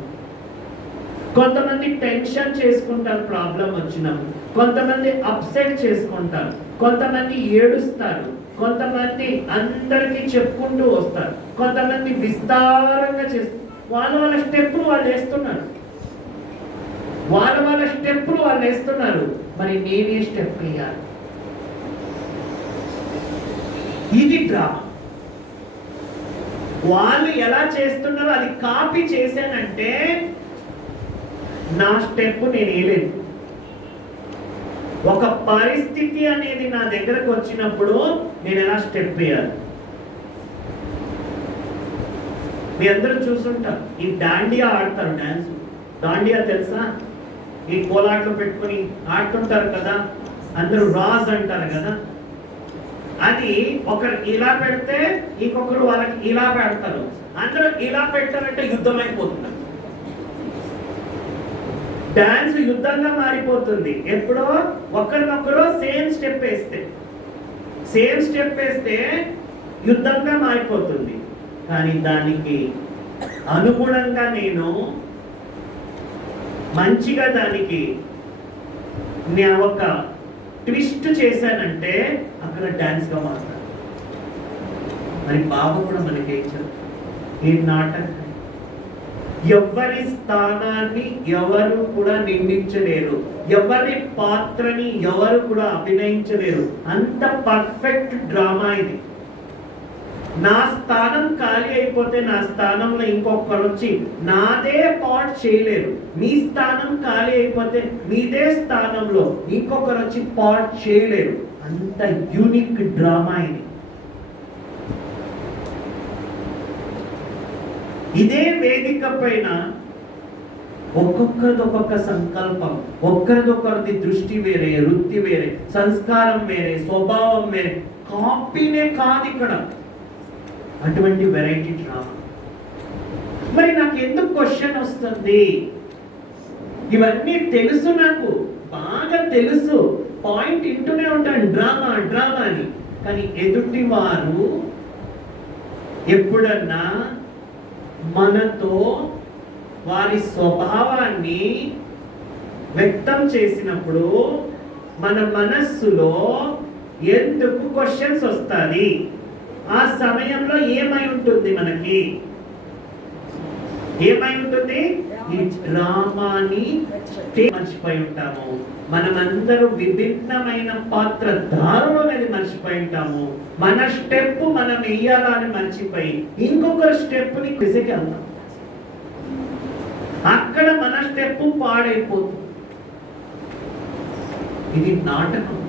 కొంతమంది టెన్షన్ చేసుకుంటారు ప్రాబ్లం వచ్చినప్పుడు, కొంతమంది అప్సెట్ చేసుకుంటారు, కొంతమంది ఏడుస్తారు, కొంతమంది అందరికీ చెప్పుకుంటూ వస్తారు, కొంతమంది విస్తారంగా చేస్తారు. వాళ్ళ స్టెప్లు వాళ్ళు వేస్తున్నారు, వాళ్ళ స్టెప్లు వాళ్ళు వేస్తున్నారు. మరి నేనే స్టెప్ వేయాలి? ఇది డ్రామా. వాళ్ళు ఎలా చేస్తున్నారో అది కాపీ చేశానంటే నా స్టెప్ నేను వేయలేదు. ఒక పరిస్థితి అనేది నా దగ్గరకు వచ్చినప్పుడు నేను ఎలా స్టెప్ వేయాలి? మీ అందరూ చూసుంటారు, ఈ దాండియా ఆడతారు, డాన్స్. దాండియా తెలుసా? ఈ కోలాట్లు పెట్టుకుని ఆడుతుంటారు కదా, అందరూ రాజ్ అంటారు కదా. అది ఒకరు ఇలా పెడితే ఇంకొకరు వాళ్ళకి ఇలా పెడతారు. అందరూ ఇలా పెట్టారంటే యుద్ధం అయిపోతున్నారు. డాన్స్ యుద్ధంగా మారిపోతుంది. ఎప్పుడో ఒకరినొకరు సేమ్ స్టెప్ వేస్తే యుద్ధంగా మారిపోతుంది. కానీ దానికి అనుగుణంగా నేను మంచిగా దానికి ఒక ట్విస్ట్ చేశానంటే అక్కడ డాన్స్ గా మాట్లాడు. మరి బాబా కూడా మనకి ఏం చెప్తారు? ఈ నాటకం ఎవరి స్థానాన్ని ఎవరు కూడా నిందించలేరు, ఎవరి పాత్రని ఎవరు కూడా అభినయించలేరు. అంత పర్ఫెక్ట్ డ్రామా ఇది. నా స్థానం ఖాళీ అయిపోతే నా స్థానంలో ఇంకొకరు వచ్చి నాదే పార్ట్ చేయలేరు. మీ స్థానం ఖాళీ అయిపోతే మీదే స్థానంలో ఇంకొకరు వచ్చి పార్ట్ చేయలేరు. అంత యూనిక్ డ్రామా ఇది. ఇదే వేదిక పైన ఒక్కొక్కరిది ఒక్కొక్క సంకల్పం, ఒక్కరిదొక్కరిది దృష్టి వేరే, వృత్తి వేరే, సంస్కారం వేరే, స్వభావం వేరే. కాపీనే కాదు ఇక్కడ. అటువంటి వెరైటీ డ్రామా. మరి నాకు ఎందుకు క్వశ్చన్ వస్తుంది? ఇవన్నీ తెలుసు, నాకు బాగా తెలుసు, పాయింట్ ఇంటూనే ఉంటాను డ్రామా డ్రామా అని. కానీ ఎదుటి వారు ఎప్పుడన్నా మనతో వారి స్వభావాన్ని వ్యక్తం చేసినప్పుడు మన మనస్సులో ఎందుకు క్వశ్చన్స్ వస్తుంది? ఆ సమయంలో ఏమై ఉంటుంది? మనకి ఏమై ఉంటుంది? ఈ డ్రామాని మర్చిపోయి ఉంటాము. మనమందరూ విభిన్నమైన పాత్రధారులు అనేది మర్చిపోయి ఉంటాము. మన స్టెప్ మనం వేయాలని మర్చిపోయి ఇంకొకరి స్టెప్ ని వెళ్తాం. అక్కడ మన స్టెప్ పాడైపోతుంది. ఇది నాటకం.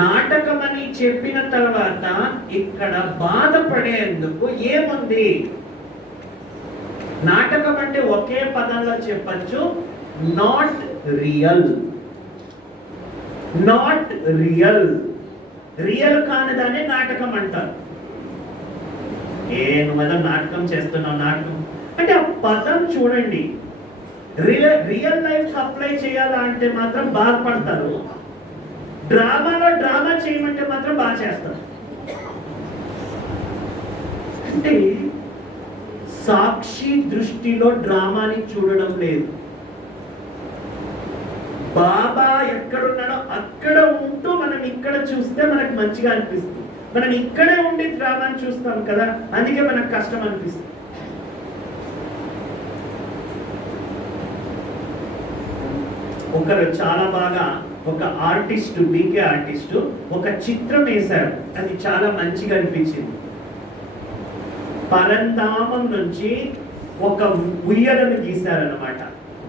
నాటకం అని చెప్పిన తర్వాత ఇక్కడ బాధపడేందుకు ఏముంది? నాటకం అంటే ఒకే పదంలో చెప్పచ్చు, not real. Not real. Real కానిదాన్ని నాటకం అంటారు. నువ్వేదో నాటకం చేస్తున్నావు, నాటకం అంటే ఆ పదం చూడండి. రియల్ లైఫ్ అప్లై చేయాలా అంటే మాత్రం బాధపడతారు. డ్రామాలో డ్రామా చేయమంటే మాత్రం బాగా చేస్తారు. అంటే సాక్షి దృష్టిలో డ్రామాని చూడడం లేదు. బాబా ఎక్కడున్నాడో అక్కడ ఉంటూ మనం ఇక్కడ చూస్తే మనకు మంచిగా అనిపిస్తుంది. మనం ఇక్కడే ఉండి డ్రామాని చూస్తాం కదా, అందుకే మనకు కష్టం అనిపిస్తుంది. ఒకరు చాలా బాగా ఒక ఆర్టిస్ట్, బీకే ఆర్టిస్ట్ ఒక చిత్రం వేశారు. అది చాలా మంచిగా అనిపించింది. పరంధామం నుంచి ఒక ఉయ్యలను గీశారన్నమాట.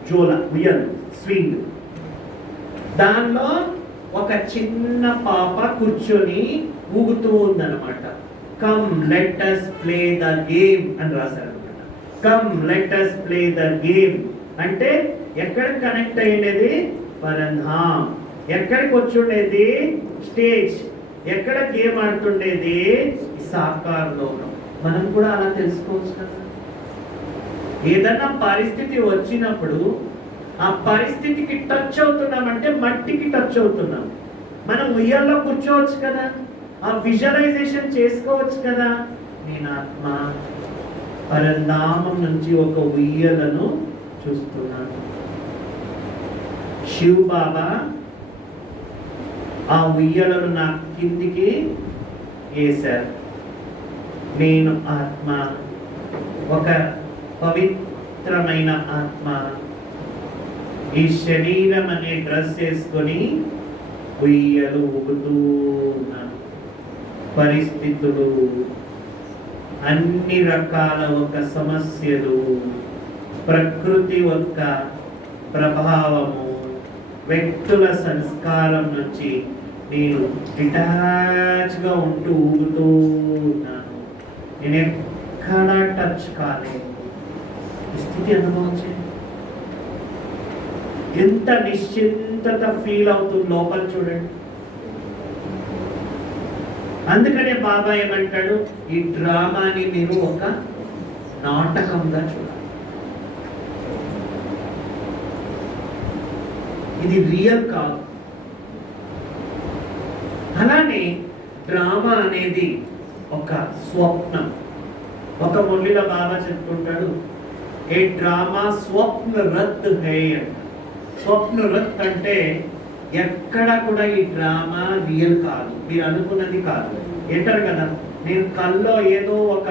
జోల ఉయ్యలు, స్వింగ్. దానిలో ఒక చిన్న పాప కూర్చొని ఊగుతూ ఉందన్నమాట. Come let us play the game అని రాశారనమాట. Come let us play the game అంటే ఎక్కడ కనెక్ట్ అయ్యేది? పరంధామ్. ఎక్కడికి వచ్చి ఉండేది? స్టేజ్. ఎక్కడ గేమ్ ఆడుతుండేది? సాకారంలో. మనం కూడా అలా తెలుసుకోవచ్చు కదా. ఏదన్నా పరిస్థితి వచ్చినప్పుడు ఆ పరిస్థితికి టచ్ అవుతున్నామంటే మట్టికి టచ్ అవుతున్నాం. మనం ఉయ్యాల్లో కూర్చోవచ్చు కదా, ఆ విజువలైజేషన్ చేసుకోవచ్చు కదా. నేను ఆత్మ పరంధామం నుంచి ఒక ఉయ్యలను చూస్తున్నాను. శివ్ బాబా ఆ ఉయ్యలను నా కిందికి వేశారు. నేను ఆత్మ, ఒక పవిత్రమైన ఆత్మ, ఈ శరీరం అనే డ్రెస్ వేసుకొని ఉయ్యలు ఊగుతూ ఉన్నాను. పరిస్థితులు, అన్ని రకాల ఒక సమస్యలు, ప్రకృతి యొక్క ప్రభావము, వ్యక్తుల సంస్కారం నుంచి నేను డిటాచ్గా ఉంటూ ఊగుతూ ఉన్నాను. నేను ఎక్కడా టచ్ కాలేదు. స్థితి అనుభవం చేయండి. ఎంత నిశ్చింతత ఫీల్ అవుతుంది లోపల చూడండి. అందుకనే బాబా ఏమంటాడు, ఈ డ్రామాని మీరు ఒక నాటకంగా చూడాలి. ఇది రియల్ కాదు. అలానే డ్రామా అనేది ఒక స్వప్నం. ఒక మురళిలో బాబా చెప్తుంటాడు, ఏ డ్రామా స్వప్న రత్ హై అంట. స్వప్న రత్ అంటే ఎక్కడ కూడా ఈ డ్రామా రియల్ కాదు, మీరు అనుకున్నది కాదు. ఏంటారు కదా, నేను కల్లో ఏదో ఒక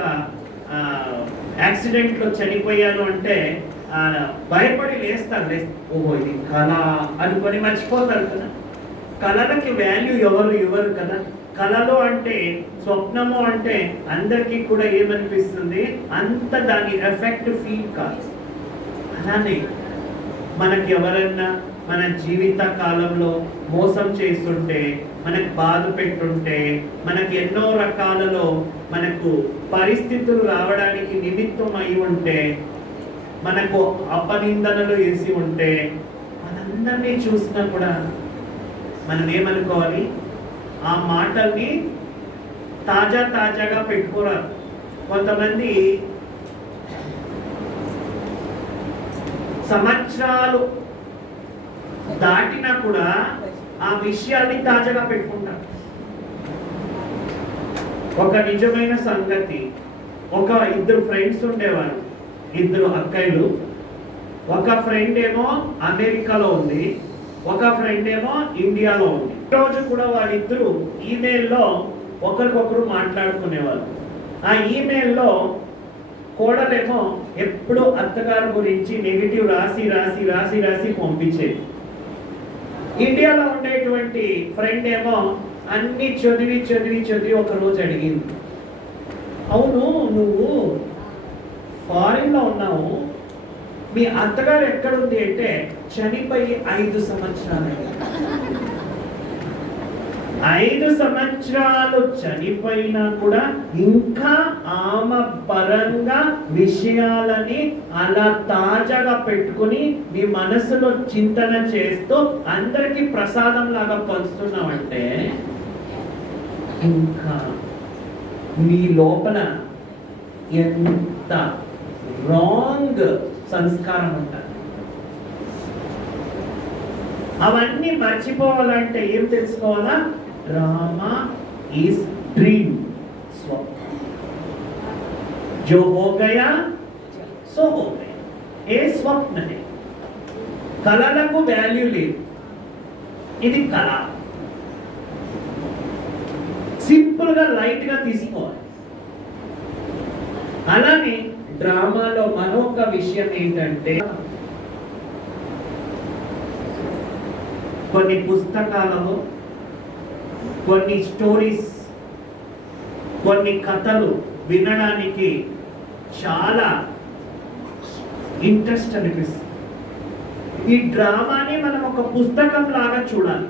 యాక్సిడెంట్లో చనిపోయాను అంటే భయపడి లేస్తారు. ఓహో ఇది కళ అనుకొని మర్చిపోతారు కదా. కళలకి వాల్యూ ఎవరు ఇవ్వరు కదా. కళలు అంటే, స్వప్నము అంటే అందరికీ కూడా ఏమనిపిస్తుంది, అంత దాని ఎఫెక్ట్ ఫీల్ కాదు. అలానే మనకి ఎవరన్నా మన జీవిత కాలంలో మోసం చేస్తుంటే, మనకు బాధ పెట్టుంటే, మనకి ఎన్నో రకాలలో మనకు పరిస్థితులు రావడానికి నిమిత్తం అయి ఉంటే, మనకు అపనిందనలు వేసి ఉంటే, మనందరినీ చూసినా కూడా మనం ఏమనుకోవాలి, ఆ మాటల్ని తాజాగా పెట్టుకోరాదు. కొంతమంది సంవత్సరాలు దాటినా కూడా ఆ విషయాన్ని తాజాగా పెట్టుకుంటారు. ఒక నిజమైన సంగతి, ఒక ఇద్దరు ఫ్రెండ్స్ ఉండేవారు, ఇద్దరు అక్కయ్యలు. ఒక ఫ్రెండ్ ఏమో అమెరికాలో ఉంది, ఒక ఫ్రెండ్ ఏమో ఇండియాలో ఉంది. రోజు కూడా వాళ్ళిద్దరూ ఈమెయిల్లో ఒకరికొకరు మాట్లాడుకునేవారు. ఆ ఈమెయిల్లో కోడలేమో ఎప్పుడూ అత్తగారి గురించి నెగిటివ్ రాసి పంపించేది. ఇండియాలో ఉండేటువంటి ఫ్రెండ్ ఏమో అన్ని చదివి ఒక రోజు అడిగింది, అవును నువ్వు ఫారిన్లో ఉన్నావు, మీ అత్తగారు ఎక్కడుంది అంటే, చనిపోయి 5 సంవత్సరాలు. 5 సంవత్సరాలు చనిపోయినా కూడా ఇంకా ఆమె పరంగా విషయాలని అలా తాజాగా పెట్టుకుని మీ మనసులో చింతన చేస్తూ అందరికీ ప్రసాదం లాగా పంచుతున్నామంటే, ఇంకా మీ లోపల ఎంత రాంగ్ సంస్కారం ఉంటుంది. అవన్నీ మర్చిపోవాలంటే ఏం తెలుసుకోవాలా? డ్రామా ఈజ్ డ్రీమ్, స్వప్నం. जो हो गया సో हो गया, ఏ స్వప్నమే. కళలకు వాల్యూ లేదు, ఇది కళ. సింపుల్ గా లైట్ గా తీసుకోవాలి. అలానే డ్రామాలో మరొక విషయం ఏంటంటే, కొన్ని పుస్తకాలలో కొన్ని స్టోరీస్, కొన్ని కథలు వినడానికి చాలా ఇంట్రెస్ట్ అనిపిస్తుంది. ఈ డ్రామాని మనం ఒక పుస్తకం లాగా చూడాలి.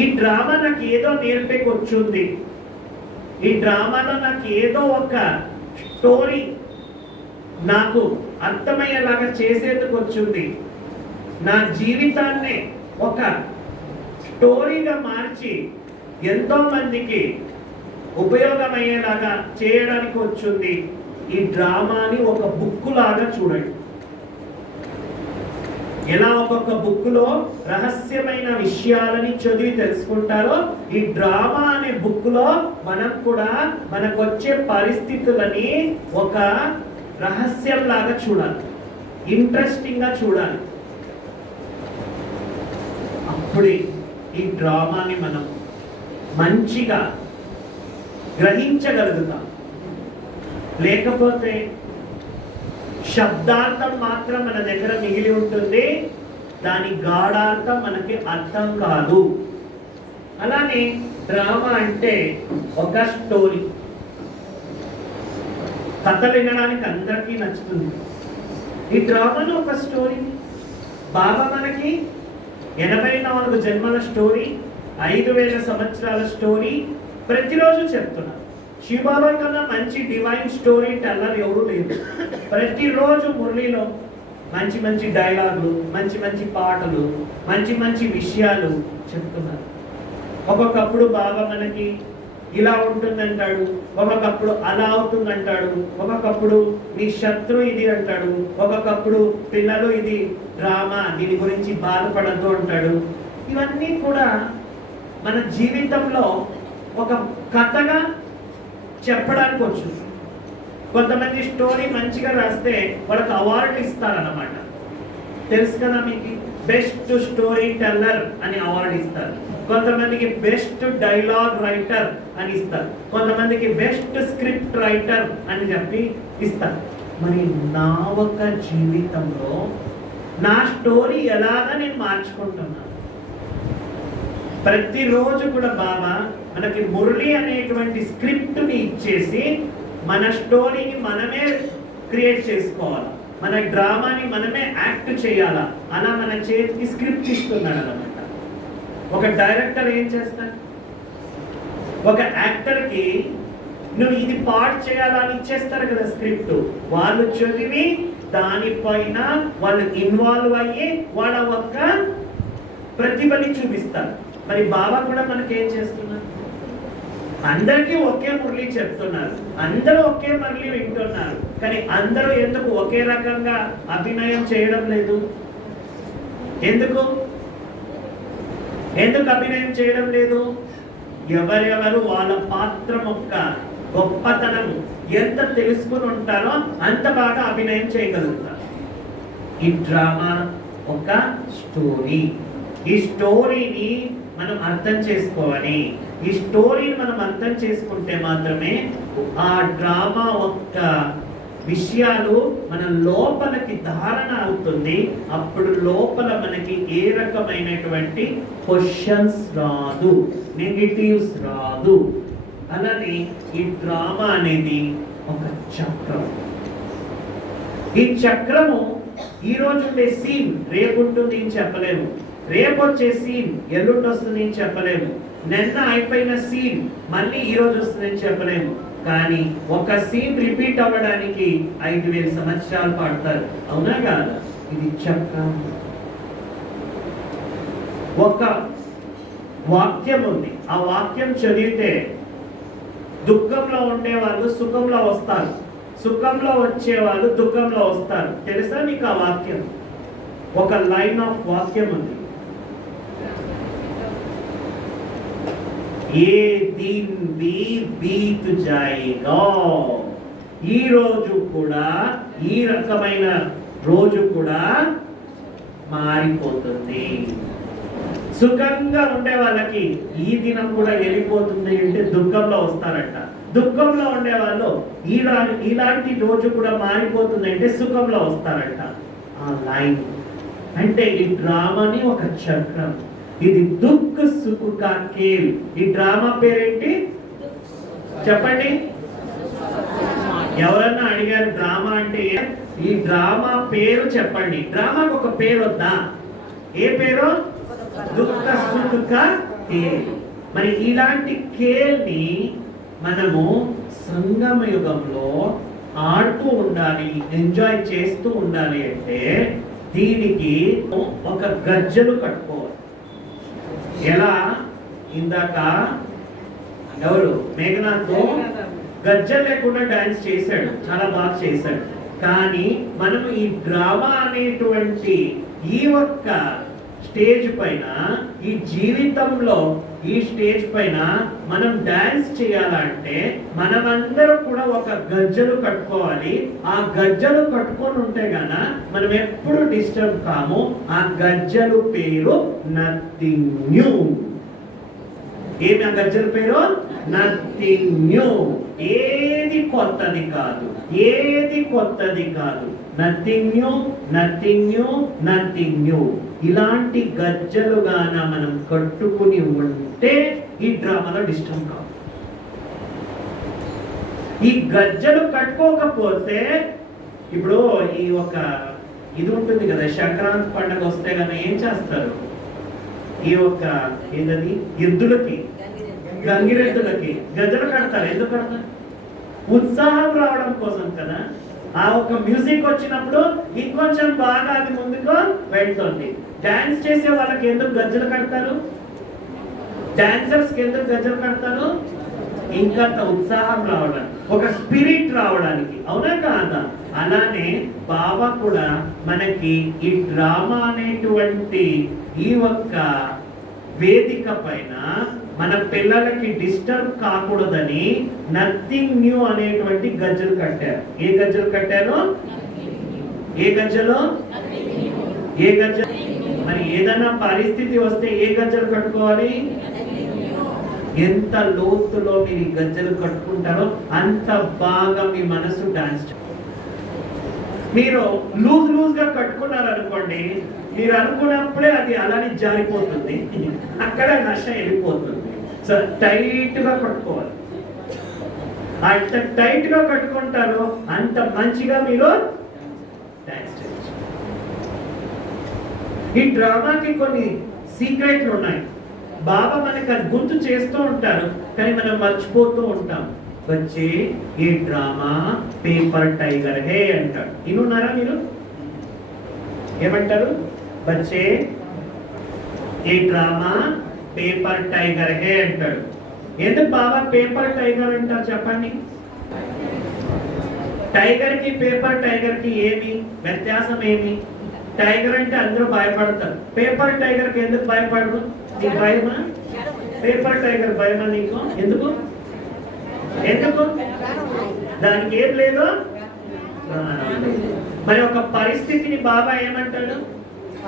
ఈ డ్రామా నాకు ఏదో నేర్పేకొచ్చుంది, ఈ డ్రామాలో నాకు ఏదో ఒక స్టోరీ నాకు అర్థమయ్యేలాగా చేసేందుకు వచ్చింది, నా జీవితాన్ని ఒక స్టోరీగా మార్చి ఎంతో మందికి ఉపయోగమయ్యేలాగా చేయడానికి వచ్చింది. ఈ డ్రామాని ఒక బుక్ లాగా చూడండి. ఎలా ఒక్కొక్క బుక్ లో రహస్యమైన విషయాలని చదివి తెలుసుకుంటారో, ఈ డ్రామా అనే బుక్ లో మనం కూడా మనకొచ్చే పరిస్థితులని ఒక రహస్యం లాగా చూడాలి, ఇంట్రెస్టింగ్ గా చూడాలి. అప్పుడే ఈ డ్రామాని మనం మంచిగా గ్రహించగలుగుతాం. లేకపోతే శబ్దార్థం మాత్రం మన దగ్గర మిగిలి ఉంటుంది, దాని గాఢార్థం మనకి అర్థం కాదు. అలానే డ్రామా అంటే ఒక స్టోరీ. కథ వినడానికి అందరికీ నచ్చుతుంది. ఈ డ్రామాలో ఒక స్టోరీ. బాబా మనకి 84 జన్మల స్టోరీ, 5000 సంవత్సరాల స్టోరీ ప్రతిరోజు చెప్తున్నారు. శివబాబా కన్నా మంచి డివైన్ స్టోరీ టెల్లర్ ఎవరు లేదు. ప్రతిరోజు మురళిలో మంచి మంచి డైలాగులు, మంచి మంచి పాటలు, మంచి మంచి విషయాలు చెప్తున్నారు. ఒక్కొక్కప్పుడు బాబా మనకి ఇలా ఉంటుందంటాడు, ఒక్కొక్కప్పుడు అలా అవుతుందంటాడు, ఒక్కొక్కప్పుడు మీ శత్రు ఇది అంటాడు, ఒక్కొక్కప్పుడు పిల్లలు ఇది డ్రామా, దీని గురించి బాధపడద్దు అంటాడు. ఇవన్నీ కూడా మన జీవితంలో ఒక కథగా చెప్పడానికి వచ్చు. కొంతమంది స్టోరీ మంచిగా రాస్తే వాళ్ళకి అవార్డు ఇస్తారన్నమాట. తెలుసు కదా మీకు, బెస్ట్ స్టోరీ టెల్లర్ అని అవార్డు ఇస్తారు. కొంతమందికి బెస్ట్ డైలాగ్ రైటర్ అని ఇస్తారు, కొంతమందికి బెస్ట్ స్క్రిప్ట్ రైటర్ అని చెప్పి ఇస్తారు. మరి నా ఒక జీవితంలో నా స్టోరీ ఎలాగా నేను మార్చుకుంటున్నాను. ప్రతిరోజు కూడా బాబా మనకి మురళి అనేటువంటి స్క్రిప్ట్ని ఇచ్చేసి మన స్టోరీని మనమే క్రియేట్ చేసుకోవాలి, మన డ్రామాని మనమే యాక్ట్ చేయాలా, అలా మన చేతికి స్క్రిప్ట్ ఇస్తున్నాడు అన్నమాట. ఒక డైరెక్టర్ ఏం చేస్తాడు, ఒక యాక్టర్కి నువ్వు ఇది పార్ట్ చేయాలని ఇచ్చేస్తారు కదా స్క్రిప్ట్. వాళ్ళు చదివి దానిపైన వాళ్ళు ఇన్వాల్వ్ అయ్యి వాళ్ళ ఒక్క ప్రతిభని చూపిస్తారు. మరి బాబా కూడా మనకి ఏం చేస్తున్నారు, అందరికీ ఒకే మురళి చెప్తున్నారు, అందరూ ఒకే మురళి వింటున్నారు, కానీ అందరూ ఎందుకు ఒకే రకంగా అభినయం చేయడం లేదు? ఎందుకు అభినయం చేయడం లేదు? ఎవరెవరు వాళ్ళ పాత్ర యొక్క గొప్పతనము ఎంత తెలుసుకుని ఉంటారో అంత బాగా అభినయం చేయగలుగుతారు. ఈ డ్రామా ఒక స్టోరీ. ఈ స్టోరీని మనం అర్థం చేసుకోవాలి. ఈ స్టోరీని మనం అర్థం చేసుకుంటే మాత్రమే ఆ డ్రామా యొక్క విషయాలు మన లోపలికి ధారణ అవుతుంది. అప్పుడు లోపల మనకి ఏ రకమైనటువంటి క్వశ్చన్స్ రాదు, నెగటివ్స్ రాదు. అలానే ఈ డ్రామా అనేది ఒక చక్రం. ఈ చక్రము ఈ రోజు ఉండే సీన్ రేపు ఉంటుంది అని చెప్పలేము, రేపు వచ్చే సీన్ ఎల్లుండి వస్తుంది అని చెప్పలేము, నిన్న అయిపోయిన సీన్ మళ్ళీ ఈ రోజు వస్తుందని చెప్పలేము. కానీ ఒక సీన్ రిపీట్ అవ్వడానికి 5000 సంవత్సరాలు పడతారు. అవునా కాదా? ఇది చక్రం. ఒక వాక్యం ఉంది, ఆ వాక్యం చదివితే దుఃఖంలో ఉండే వాళ్ళు సుఖంలో వస్తారు, సుఖంలో వచ్చే వాళ్ళు దుఃఖంలో వస్తారు. తెలుసా మీకు ఆ వాక్యం? ఒక లైన్ ఆఫ్ వాక్యం ఉంది, ఏ దిన్ భీ బీత్ జాయేగా. ఈ రోజు కూడా, ఈ రకమైన రోజు కూడా మారిపోతుంది. సుఖంగా ఉండే వాళ్ళకి ఈ దినం కూడా వెళ్ళిపోతుంది అంటే దుఃఖంలో వస్తారట. దుఃఖంలో ఉండే వాళ్ళు ఇలాంటి రోజు కూడా మారిపోతుంది అంటే సుఖంలో వస్తారట. ఆ లైన్ అంటే ఈ డ్రామాని ఒక చక్రం. ఇది దుఃఖ సుఖ కా ఖేల్. ఈ డ్రామా పేరేంటి చెప్పండి? ఎవరన్నా అడిగారు డ్రామా అంటే? ఈ డ్రామా పేరు చెప్పండి. డ్రామాకు ఒక పేరు వద్దా? ఏ పేరు? దుఃఖ సుఖ కా కేల్. మరి ఇలాంటి కేల్ని మనము సంగమ యుగంలో ఆడుతూ ఉండాలి, ఎంజాయ్ చేస్తూ ఉండాలి అంటే దీనికి ఒక గజ్జలు కట్టుకోవాలి. ఎలా? ఇందాక ఎవరు మేఘనాథ్ గజ్జలు లేకుండా డాన్స్ చేశాడు, చాలా బాగా చేశాడు. కానీ మనం ఈ డ్రామా అనేటువంటి ఈ ఒక్క స్టేజ్ పైన, ఈ జీవితంలో ఈ స్టేజ్ పైన మనం డాన్స్ చేయాలంటే మనమందరం కూడా ఒక గజ్జలు కట్టుకోవాలి. ఆ గజ్జలు కట్టుకొని ఉంటే గాన మనం ఎప్పుడు డిస్టర్బ్ కాము. ఆ గజ్జలు పేరు నథింగ్ న్యూ. ఏమి ఆ గజ్జల పేరు? Nothing new. ఏది కొత్తది కాదు, ఏది కొత్తది కాదు. Nothing new, nothing new, nothing new. ఇలాంటి గజ్జలుగాన మనం కట్టుకుని ఉంటే ఈ డ్రామాలో డిస్టర్బ్ కాదు. ఈ గజ్జలు కట్టుకోకపోతే, ఇప్పుడు ఈ ఒక ఇది ఉంటుంది కదా, సంక్రాంతి పండుగ వస్తే కనుక ఏం చేస్తారు? ఈ ఒక ఏదది ఎద్దులకి, గంగిరెద్దులకి గజ్జలు కడతారు. ఎందుకు కడతారు? ఉత్సాహం రావడం కోసం కదా. ఆ ఒక మ్యూజిక్ వచ్చినప్పుడు ఇంకొంచెం బాగా అది ముందుకు వెళ్తుంది. డాన్స్ చేసే వాళ్ళకి ఎందుకు గజ్జలు కడతారు? డాన్సర్స్ కి ఎందుకు గజ్జలు కడతారు? ఇంకా ఉత్సాహం రావడానికి, ఒక స్పిరిట్ రావడానికి. అవునా కాదా? అలానే బాబా కూడా మనకి ఈ డ్రామా అనేటువంటి ఈ ఒక్క వేదిక పైన మన పిల్లలకి డిస్టర్బ్ కాకూడదని నథింగ్ న్యూ అనేటువంటి గజ్జలు కట్టారు. ఏ గజ్జలు కట్టారు? ఏ గజ్జలు? ఏ గజ్జలు? మరి ఏదైనా పరిస్థితి వస్తే ఏ గజ్జలు కట్టుకోవాలి? ఎంత లోతులో మీరు గజ్జలు కట్టుకుంటారో అంత బాగా మీ మనసు డాన్స్. మీరు లూజ్ గా కట్టుకున్నారు అనుకోండి, మీరు అనుకున్నప్పుడే అది అలానే జారిపోతుంది, అక్కడ నష వెళ్ళిపోతుంది. సో టైట్ గా కట్టుకోవాలి. అంత టైట్ గా కట్టుకుంటారో అంత మంచిగా మీరు డాన్స్ చేయొచ్చు. ఈ డ్రామాకి కొన్ని సీక్రెట్లు ఉన్నాయి. బాబా మనకి అది గుర్తు చేస్తూ ఉంటారు, కానీ మనం మర్చిపోతూ ఉంటాం. వచ్చే ఈ డ్రామా పేపర్ టైగర్ హే అంటాడు. ఇనున్నారా మీరు? ఏమంటారు? వచ్చే ఈ డ్రామా పేపర్ టైగర్ హే అంటాడు. ఎందుకు బాబా పేపర్ టైగర్ అంటారు చెప్పండి? టైగర్ కి పేపర్ టైగర్ కి ఏమి వ్యత్యాసం? ఏమి? టైగర్ అంటే అందరూ భయపడతారు, పేపర్ టైగర్ కి ఎందుకు భయపడరు? నీకు భయమా? పేపర్ టైగర్ భయమా నీకు? ఎందుకు? ఎందుకు? దానికి ఏం లేదు. మరి ఒక పరిస్థితిని బాబా ఏమంటాడు?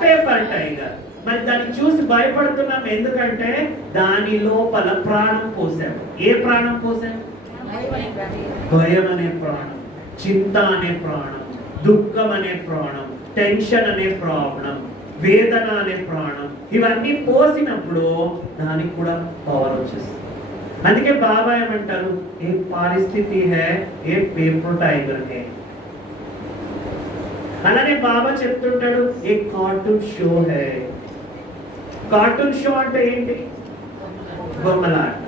Paper tiger. మరి దాన్ని చూసి భయపడుతున్నాం ఎందుకంటే దాని లోపల ప్రాణం పోసాం. ఏ ప్రాణం పోసాం? భయం అనే ప్రాణం, చింత అనే ప్రాణం, దుఃఖం అనే ప్రాణం, టెన్షన్ అనే ప్రాణం, వేదన అనే ప్రాణం. ఇవన్నీ పోసినప్పుడు దానికి కూడా పవర్ వచ్చేస్తుంది. అందుకే బాబా ఏమంటారు? ఏ పరిస్థితి హే ఏ పేపర్ టైగర్ హే. అలానే బాబా చెప్తుంటాడు ఏ కార్టూన్ షో హే. కార్టూన్ షో అంటే ఏంటి? బొమ్మలాట.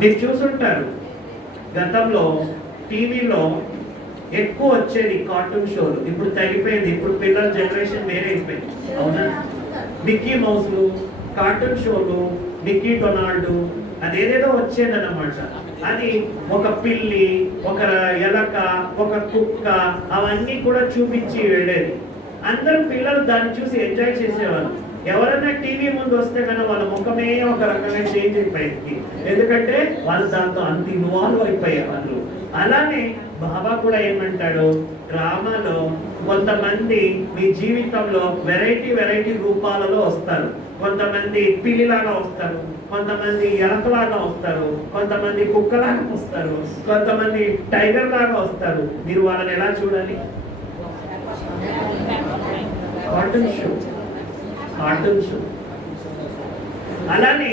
మీరు చూసుంటారు గతంలో టీవీలో ఎక్కువ వచ్చేది కార్టూన్ షోలు. ఇప్పుడు తగ్గిపోయింది, ఇప్పుడు పిల్లల జనరేషన్ వేరే అయిపోయింది. అవునా? మిక్కీ మౌస్లు, కార్టూన్ షోలు, మిక్కీ డొనాల్డ్, అదేదేదో వచ్చేదన్నమాట. అది ఒక పిల్లి, ఒక ఎలక, ఒక కుక్క, అవన్నీ కూడా చూపించి వెళ్ళేది. అందరూ పిల్లలు దాన్ని చూసి ఎంజాయ్ చేసేవాళ్ళు. ఎవరైనా టీవీ ముందు వస్తే కన్నా వాళ్ళ ముఖమే ఒక రకంగా చేంజ్ అయిపోయింది, ఎందుకంటే వాళ్ళు దాంతో అంత ఇన్వాల్వ్ అయిపోయేవాళ్ళు. అలానే బాబా కూడా ఏమంటాడు? డ్రామాలో కొంతమంది మీ జీవితంలో వెరైటీ రూపాలలో వస్తారు. కొంతమంది పిల్లిలాగా వస్తారు, కొంతమంది ఎలకలాగా వస్తారు, కొంతమంది కుక్కలాగా వస్తారు, కొంతమంది టైగర్ లాగా వస్తారు. మీరు వాళ్ళని ఎలా చూడాలి? Cartoon show. అలానే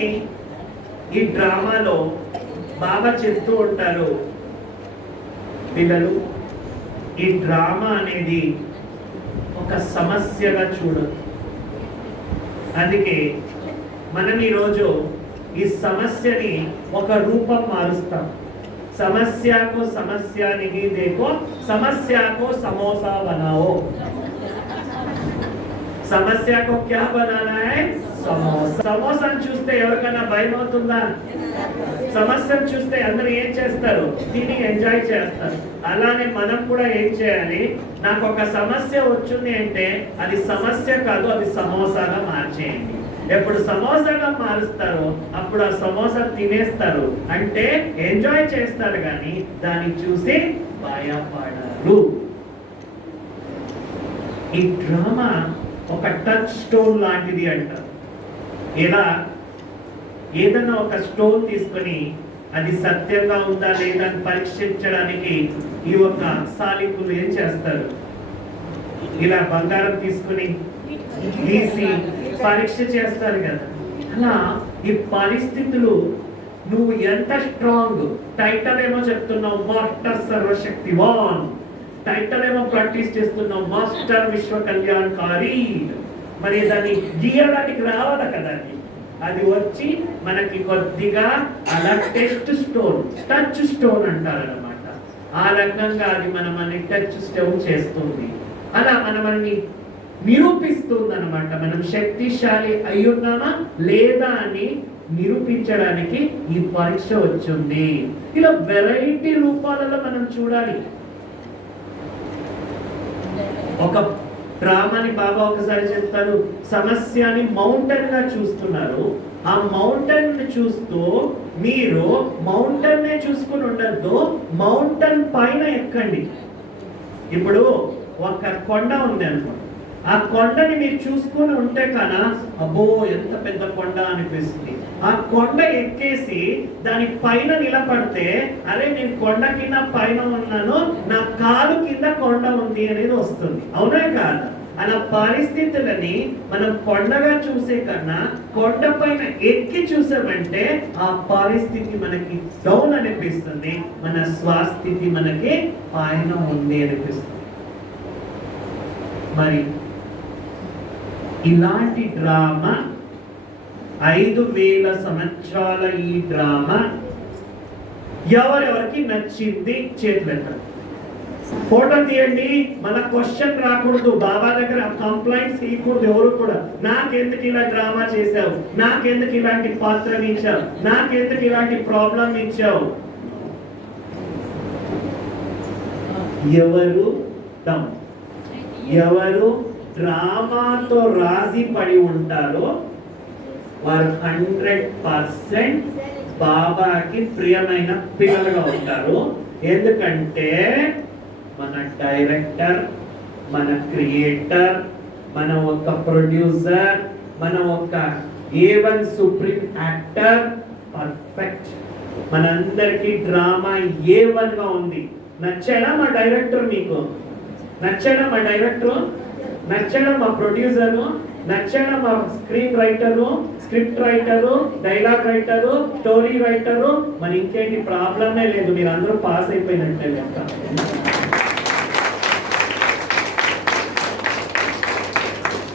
ఈ డ్రామాలో బాబా చెప్తూ ఉంటారు, పిల్లలు ఈ డ్రామా అనేది ఒక సమస్యగా చూడదు. అందుకే మనం ఈరోజు ఈ సమస్యని ఒక రూపం మారుస్తాం. సమస్యకు సమస్య नहीं देखो, समस्या को समोसा बनाओ. సమస్య को क्या बनाना है? సమోసా. సమోసాను చూస్తే ఎవరికైనా భయం అవుతుందా? సమస్యను చూస్తే అందరూ ఏం చేస్తారు? తిని ఎంజాయ్ చేస్తారు. అలానే మనం కూడా ఏం చేయాలి? నాకు ఒక సమస్య వచ్చింది అంటే అది సమస్య కాదు, అది సమోసాగా మార్చేయండి. ఎప్పుడు సమోసాగా మారుస్తారో అప్పుడు ఆ సమోసా తినేస్తారు, అంటే ఎంజాయ్ చేస్తారు, కానీ దాన్ని చూసి భయపడరు. ఈ డ్రామా ఒక టచ్ స్టోన్ లాంటిది అంటారు. ఇలా ఏదైనా ఒక స్టోన్ తీసుకొని అది సత్యంగా ఉందా లేదా అని పరీక్షించడానికి ఈ ఒక సాలికులు ఏం చేస్తారు? ఇలా బంగారం తీసుకుని గీసి పరీక్ష చేస్తారు కదా. అలా ఈ పరిస్థితులు, నువ్వు ఎంత స్ట్రాంగ్, టైటిల్ ఏమో చెప్తున్నావు మాస్టర్ సర్వశక్తివాన్, టైటిల్ ఏమో ప్రాక్టీస్ చేస్తున్నావు మాస్టర్ విశ్వ కళ్యాణకారి, మరి దాన్ని గీయడానికి రావాలి కదా. అది వచ్చి మనకి కొద్దిగా అలా టెస్ట్ స్టోన్, టచ్ స్టోన్ అంటారు అనమాట. ఆ రకంగా అది మనల్ని టచ్ స్టోన్ చేస్తుంది. అలా మనల్ని నిరూపిస్తుంది అనమాట. మనం శక్తిశాలి అయ్యున్నామా లేదా అని నిరూపించడానికి ఈ పరీక్ష వచ్చింది. ఇలా వెరైటీ రూపాలలో మనం చూడాలి. ఒక డ్రామాని బాబా ఒకసారి చెప్తారు, సమస్యని మౌంటైన్ గా చూస్తున్నారు. ఆ మౌంటైన్ ని చూస్తూ మీరు మౌంటైన్ నే చూసుకుని ఉండద్దు, మౌంటైన్ పైన ఎక్కండి. ఇప్పుడు ఒక కొండ ఉంది అనుకోండి, ఆ కొండని మీరు చూసుకుని ఉంటే కన్నా అబ్బో ఎంత పెద్ద కొండ అనిపిస్తుంది. ఆ కొండ ఎక్కేసి దాని పైన నిలబడితే అరే నేను కొండ కింద పైన ఉన్నాను, నా కాలు కింద కొండ ఉంది అనేది వస్తుంది. అవునా కాదా? అలా పరిస్థితులని మనం కొండగా చూసే కన్నా కొండ పైన ఎక్కి చూసామంటే ఆ పరిస్థితి మనకి డౌన్ అనిపిస్తుంది, మన స్వస్థితి మనకి పైన ఉంది అనిపిస్తుంది. మరి ఇలాంటి డ్రామా 5000 సంవత్సరాల ఈ డ్రామా ఎవరెవరికి నచ్చింది చేతులెత్తండి, ఫోటో తీయండి. మన క్వశ్చన్ రాకూడదు, బాబా దగ్గర కంప్లైంట్స్ ఇవ్వకూడదు ఎవరు కూడా. నాకెందుకు ఇలా డ్రామా చేశావు, నాకెందుకు ఇలాంటి పాత్రని ఇచ్చావు, నాకెందుకు ఇలాంటి ప్రాబ్లం ఇచ్చావు. ఎవరు డ్రామాతో రాజీ పడి ఉంటారో వారు 100% బాబాకి ప్రియమైన పిల్లలుగా ఉంటారు. ఎందుకంటే మన డైరెక్టర్, మన క్రియేటర్, మన ఒక ప్రొడ్యూసర్, మన ఒక A1 సుప్రీం యాక్టర్ పర్ఫెక్ట్. మనందరికీ డ్రామా A1 గా ఉంది. నచ్చాడా మా డైరెక్టర్? మీకు నచ్చాడా మా డైరెక్టర్? నచ్చాడా మా ప్రొడ్యూసరు? నచ్చాడా మా screen writer, script writer, dialogue writer, story writer? మరి ఇంకేంటి ప్రాబ్లమే లేదు, మీరు అందరూ పాస్ అయిపోయినట్టే లెక్క.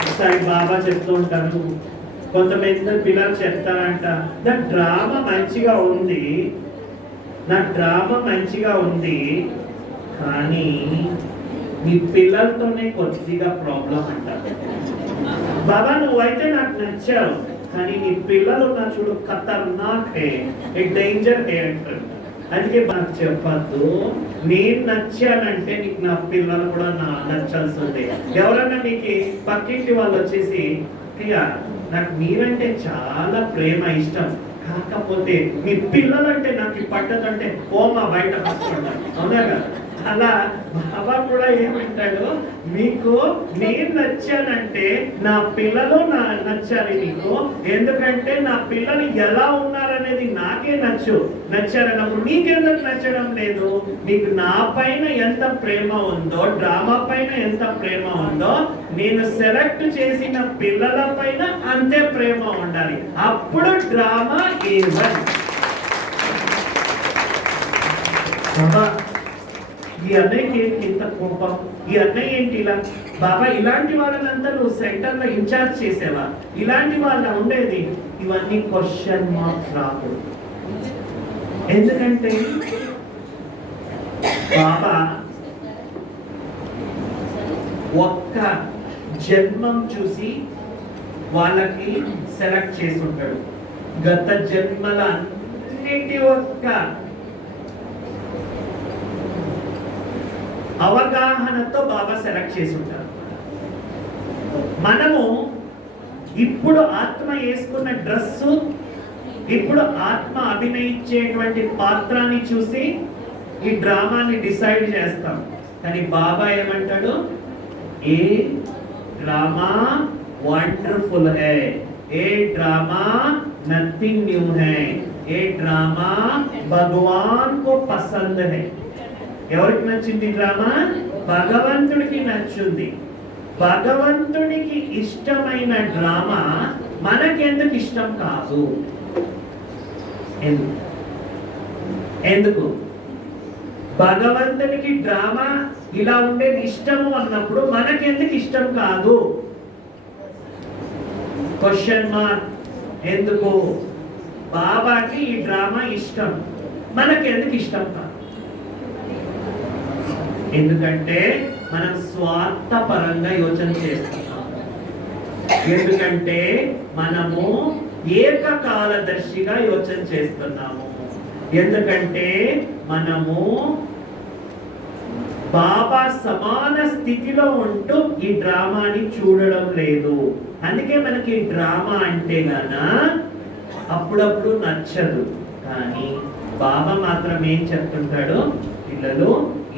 ఒకసారి బాబా చెప్తూ ఉంటారు, కొంతమంది పిల్లలు చెప్తారంట, నా డ్రామా మంచిగా ఉంది, నా డ్రామా మంచిగా ఉంది, కానీ మీ పిల్లలతోనే కొద్దిగా ప్రాబ్లం అంటారు. బాబా నువ్వైతే నాకు నచ్చావు, కానీ నీ పిల్లలు నా చూడు ఖతర్నాక్ హే, డేంజర్ హే అంటారు. అందుకే నాకు చెప్పద్దు, నేను నచ్చానంటే నీకు నా పిల్లలు కూడా నచ్చాల్సి ఉంది. ఎవరన్నా మీకు పక్కింటి వాళ్ళు వచ్చేసి నాకు మీరంటే చాలా ప్రేమ ఇష్టం, కాకపోతే మీ పిల్లలంటే నాకు పట్టదంటే కోమా బయట పట్టుకుంటాను, అవునా కదా? అలా బాబా కూడా ఏమంటాడు, మీకు నేను నచ్చానంటే నా పిల్లలు నచ్చాలి నీకు. ఎందుకంటే నా పిల్లలు ఎలా ఉన్నారనేది నాకే నచ్చారన్నప్పుడు నీకెందుకు నచ్చడం లేదు? నీకు నా పైన ఎంత ప్రేమ ఉందో, డ్రామా పైన ఎంత ప్రేమ ఉందో, నేను సెలెక్ట్ చేసిన పిల్లల పైన అంతే ప్రేమ ఉండాలి. అప్పుడు డ్రామా A1. ఈ అన్నయ్యకి ఏంటి ఇంత కోపం, ఈ అన్నయ్య ఏంటి ఇలా? బాబా ఇలాంటి వాళ్ళనంతా నువ్వు సెంటర్లో ఇన్ఛార్జ్ చేసేవా? ఇలాంటి వాళ్ళ ఉండేది. ఇవన్నీ క్వశ్చన్ మార్క్స్ రాకూడదు. ఎందుకంటే బాబా ఒక్క జన్మం చూసి వాళ్ళకి సెలెక్ట్ చేసి ఉంటాడు. గత జన్మల అన్నిటి ఒక్క అవగాహనతో బాబా సెలెక్ట్ చేసి ఉంటారు. మనము ఇప్పుడు ఆత్మ వేసుకున్న డ్రెస్సు, ఇప్పుడు ఆత్మ అభినయించేటువంటి పాత్రాన్ని చూసి ఈ డ్రామాని డిసైడ్ చేస్తాం. కానీ బాబా ఏమంటాడు, ఏ డ్రామా వండర్ఫుల్ హై, ఏ డ్రామా నథింగ్ న్యూ హై, ఏ డ్రామా భగవాన్ కో పసంద్ హై. ఎవరికి నచ్చింది డ్రామా? భగవంతుడికి నచ్చింది. భగవంతుడికి ఇష్టమైన డ్రామా మనకెందుకు ఇష్టం కాదు? ఎందుకు? భగవంతునికి డ్రామా ఇలా ఉండేది ఇష్టము అన్నప్పుడు మనకెందుకు ఇష్టం కాదు? Question mark. ఎందుకు? బాబాకి ఈ డ్రామా ఇష్టం, మనకెందుకు ఇష్టం కాదు? ఎందుకంటే మనం స్వార్థపరంగా యోచన చేస్తున్నాం. ఎందుకంటే మనము ఏకకాలదర్శిగా యోచన చేస్తున్నాము. ఎందుకంటే మనము బాబా సమాన స్థితిలో ఉంటూ ఈ డ్రామాని చూడడం లేదు. అందుకే మనకి డ్రామా అంటే గాన అప్పుడప్పుడు నచ్చదు. కానీ బాబా మాత్రం ఏం చెప్తుంటాడు, పిల్లలు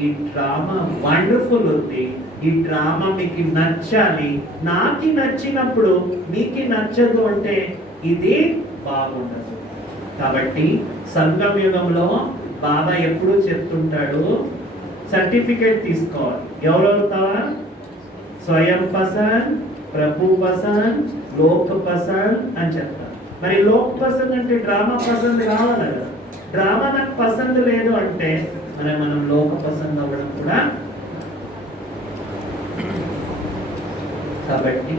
ఈ డ్రామా వండర్ఫుల్ ఉంది, ఈ డ్రామా మీకు నచ్చాలి. నాకు నచ్చినప్పుడు మీకు నచ్చదు అంటే ఇది బాగుండదు. కాబట్టి సంగమ యుగంలో బాబా ఎప్పుడూ చెప్తుంటాడు, సర్టిఫికేట్ తీసుకోవాలి. ఎవరవుతావా? స్వయం పసంద్, ప్రభు పసంద్, లోక్ పసంద్ అని చెప్తారు. మరి లోక్ పసంద్ అంటే డ్రామా పసంద్ కావాలి కదా. డ్రామా నాకు పసంద్ లేదు అంటే మనం లోక పసంద్ అవ్వడం కూడా. కాబట్టి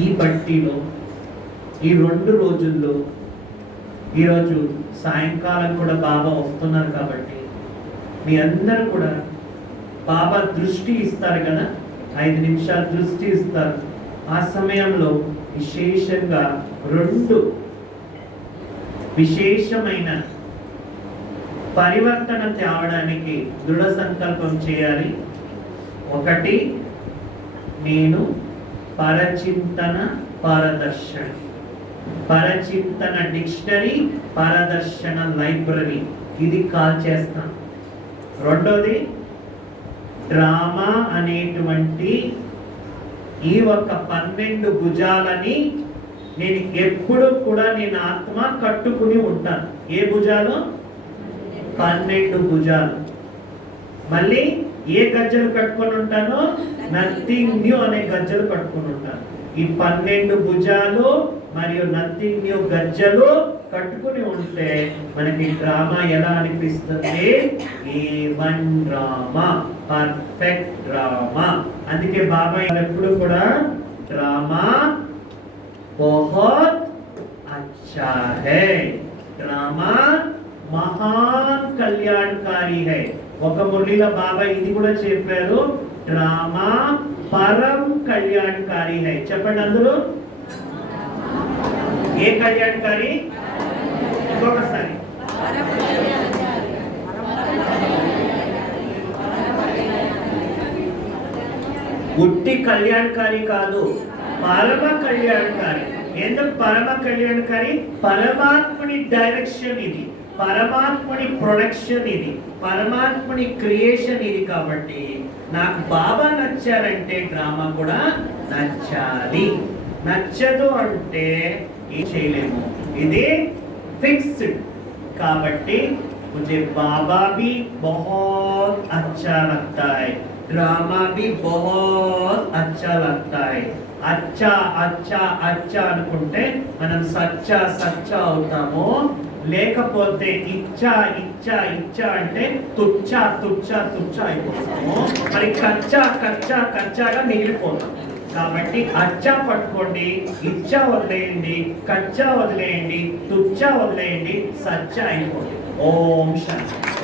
ఈ బట్టిలో ఈ 2 రోజుల్లో, ఈరోజు సాయంకాలం కూడా బాబా వస్తున్నారు కాబట్టి మీ అందరూ కూడా బాబా దృష్టి ఇస్తారు కదా, 5 నిమిషాలు దృష్టి ఇస్తారు. ఆ సమయంలో విశేషంగా 2 విశేషమైన పరివర్తన తేవడానికి దృఢ సంకల్పం చేయాలి. ఒకటి, నేను పరచింతన పరదర్శన, పరచింతన డిక్షనరీ, పరదర్శన లైబ్రరీ ఇది కాల్ చేస్తాను. రెండోది, డ్రామా అనేటువంటి ఈ ఒక 12 భుజాలని నేను ఎప్పుడు కూడా నేను ఆత్మ కట్టుకుని ఉంటాను. ఏ భుజాలు? 12 భుజాలు. మళ్ళీ ఏ గజ్జలు కట్టుకొని ఉంటాను? నథింగ్ న్యూ అనే గజ్జలు కట్టుకొని ఉంటాను. ఈ 12 భుజాలు మరియు నథింగ్ న్యూ గజ్జలు కట్టుకుని ఉంటే మనకి డ్రామా ఎలా అనిపిస్తుంది? A1 drama, perfect drama. అందుకే బాబా ఎప్పుడు కూడా డ్రామా बहुत अच्छा है, డ్రామా మహాన్ కళ్యాణకారి హై. ఒక మురళిలో బాబా ఇది కూడా చెప్పారు, డ్రామా పరం కళ్యాణకారి హై. చెప్పండి అందరూ, ఏ కళ్యాణకారి? ఇంకొకసారి. ఉట్టి కళ్యాణకారి కాదు, పరమ కళ్యాణకారి. ఎందుకు పరమ కళ్యాణకారి? పరమాత్ముని డైరెక్షన్ ఇది, పరమాత్ముని ప్రొడక్షన్ ఇది, పరమాత్ముని క్రియేషన్ ఇది. కాబట్టి నాకు బాబా నచ్చారంటే డ్రామా కూడా నచ్చాలి. నచ్చదు అంటే ఏం చేయలేము, ఇది ఫిక్స్డ్. కాబట్టి मुझे बाबा भी बहुत अच्छा लगता है, ड्रामा भी बहुत अच्छा लगता है. अच्छा अच्छा अच्छा అనుకుంటే మనం సచ్చా సచ్చా అవుతాము. లేకపోతే ఇచ్చా ఇచ్చా ఇచ్చా అంటే తుచ్చా తుచ్చా తుచ్చా అయిపోతాము. మరి కచ్చా కచ్చా కచ్చాగా మిగిలిపోతాం. కాబట్టి అచ్చా పట్టుకోండి, ఇచ్చా వదిలేయండి, కచ్చా వదిలేయండి, తుచ్చా వదిలేయండి, సచ్చా అయిపోండి. ఓం శాంతి.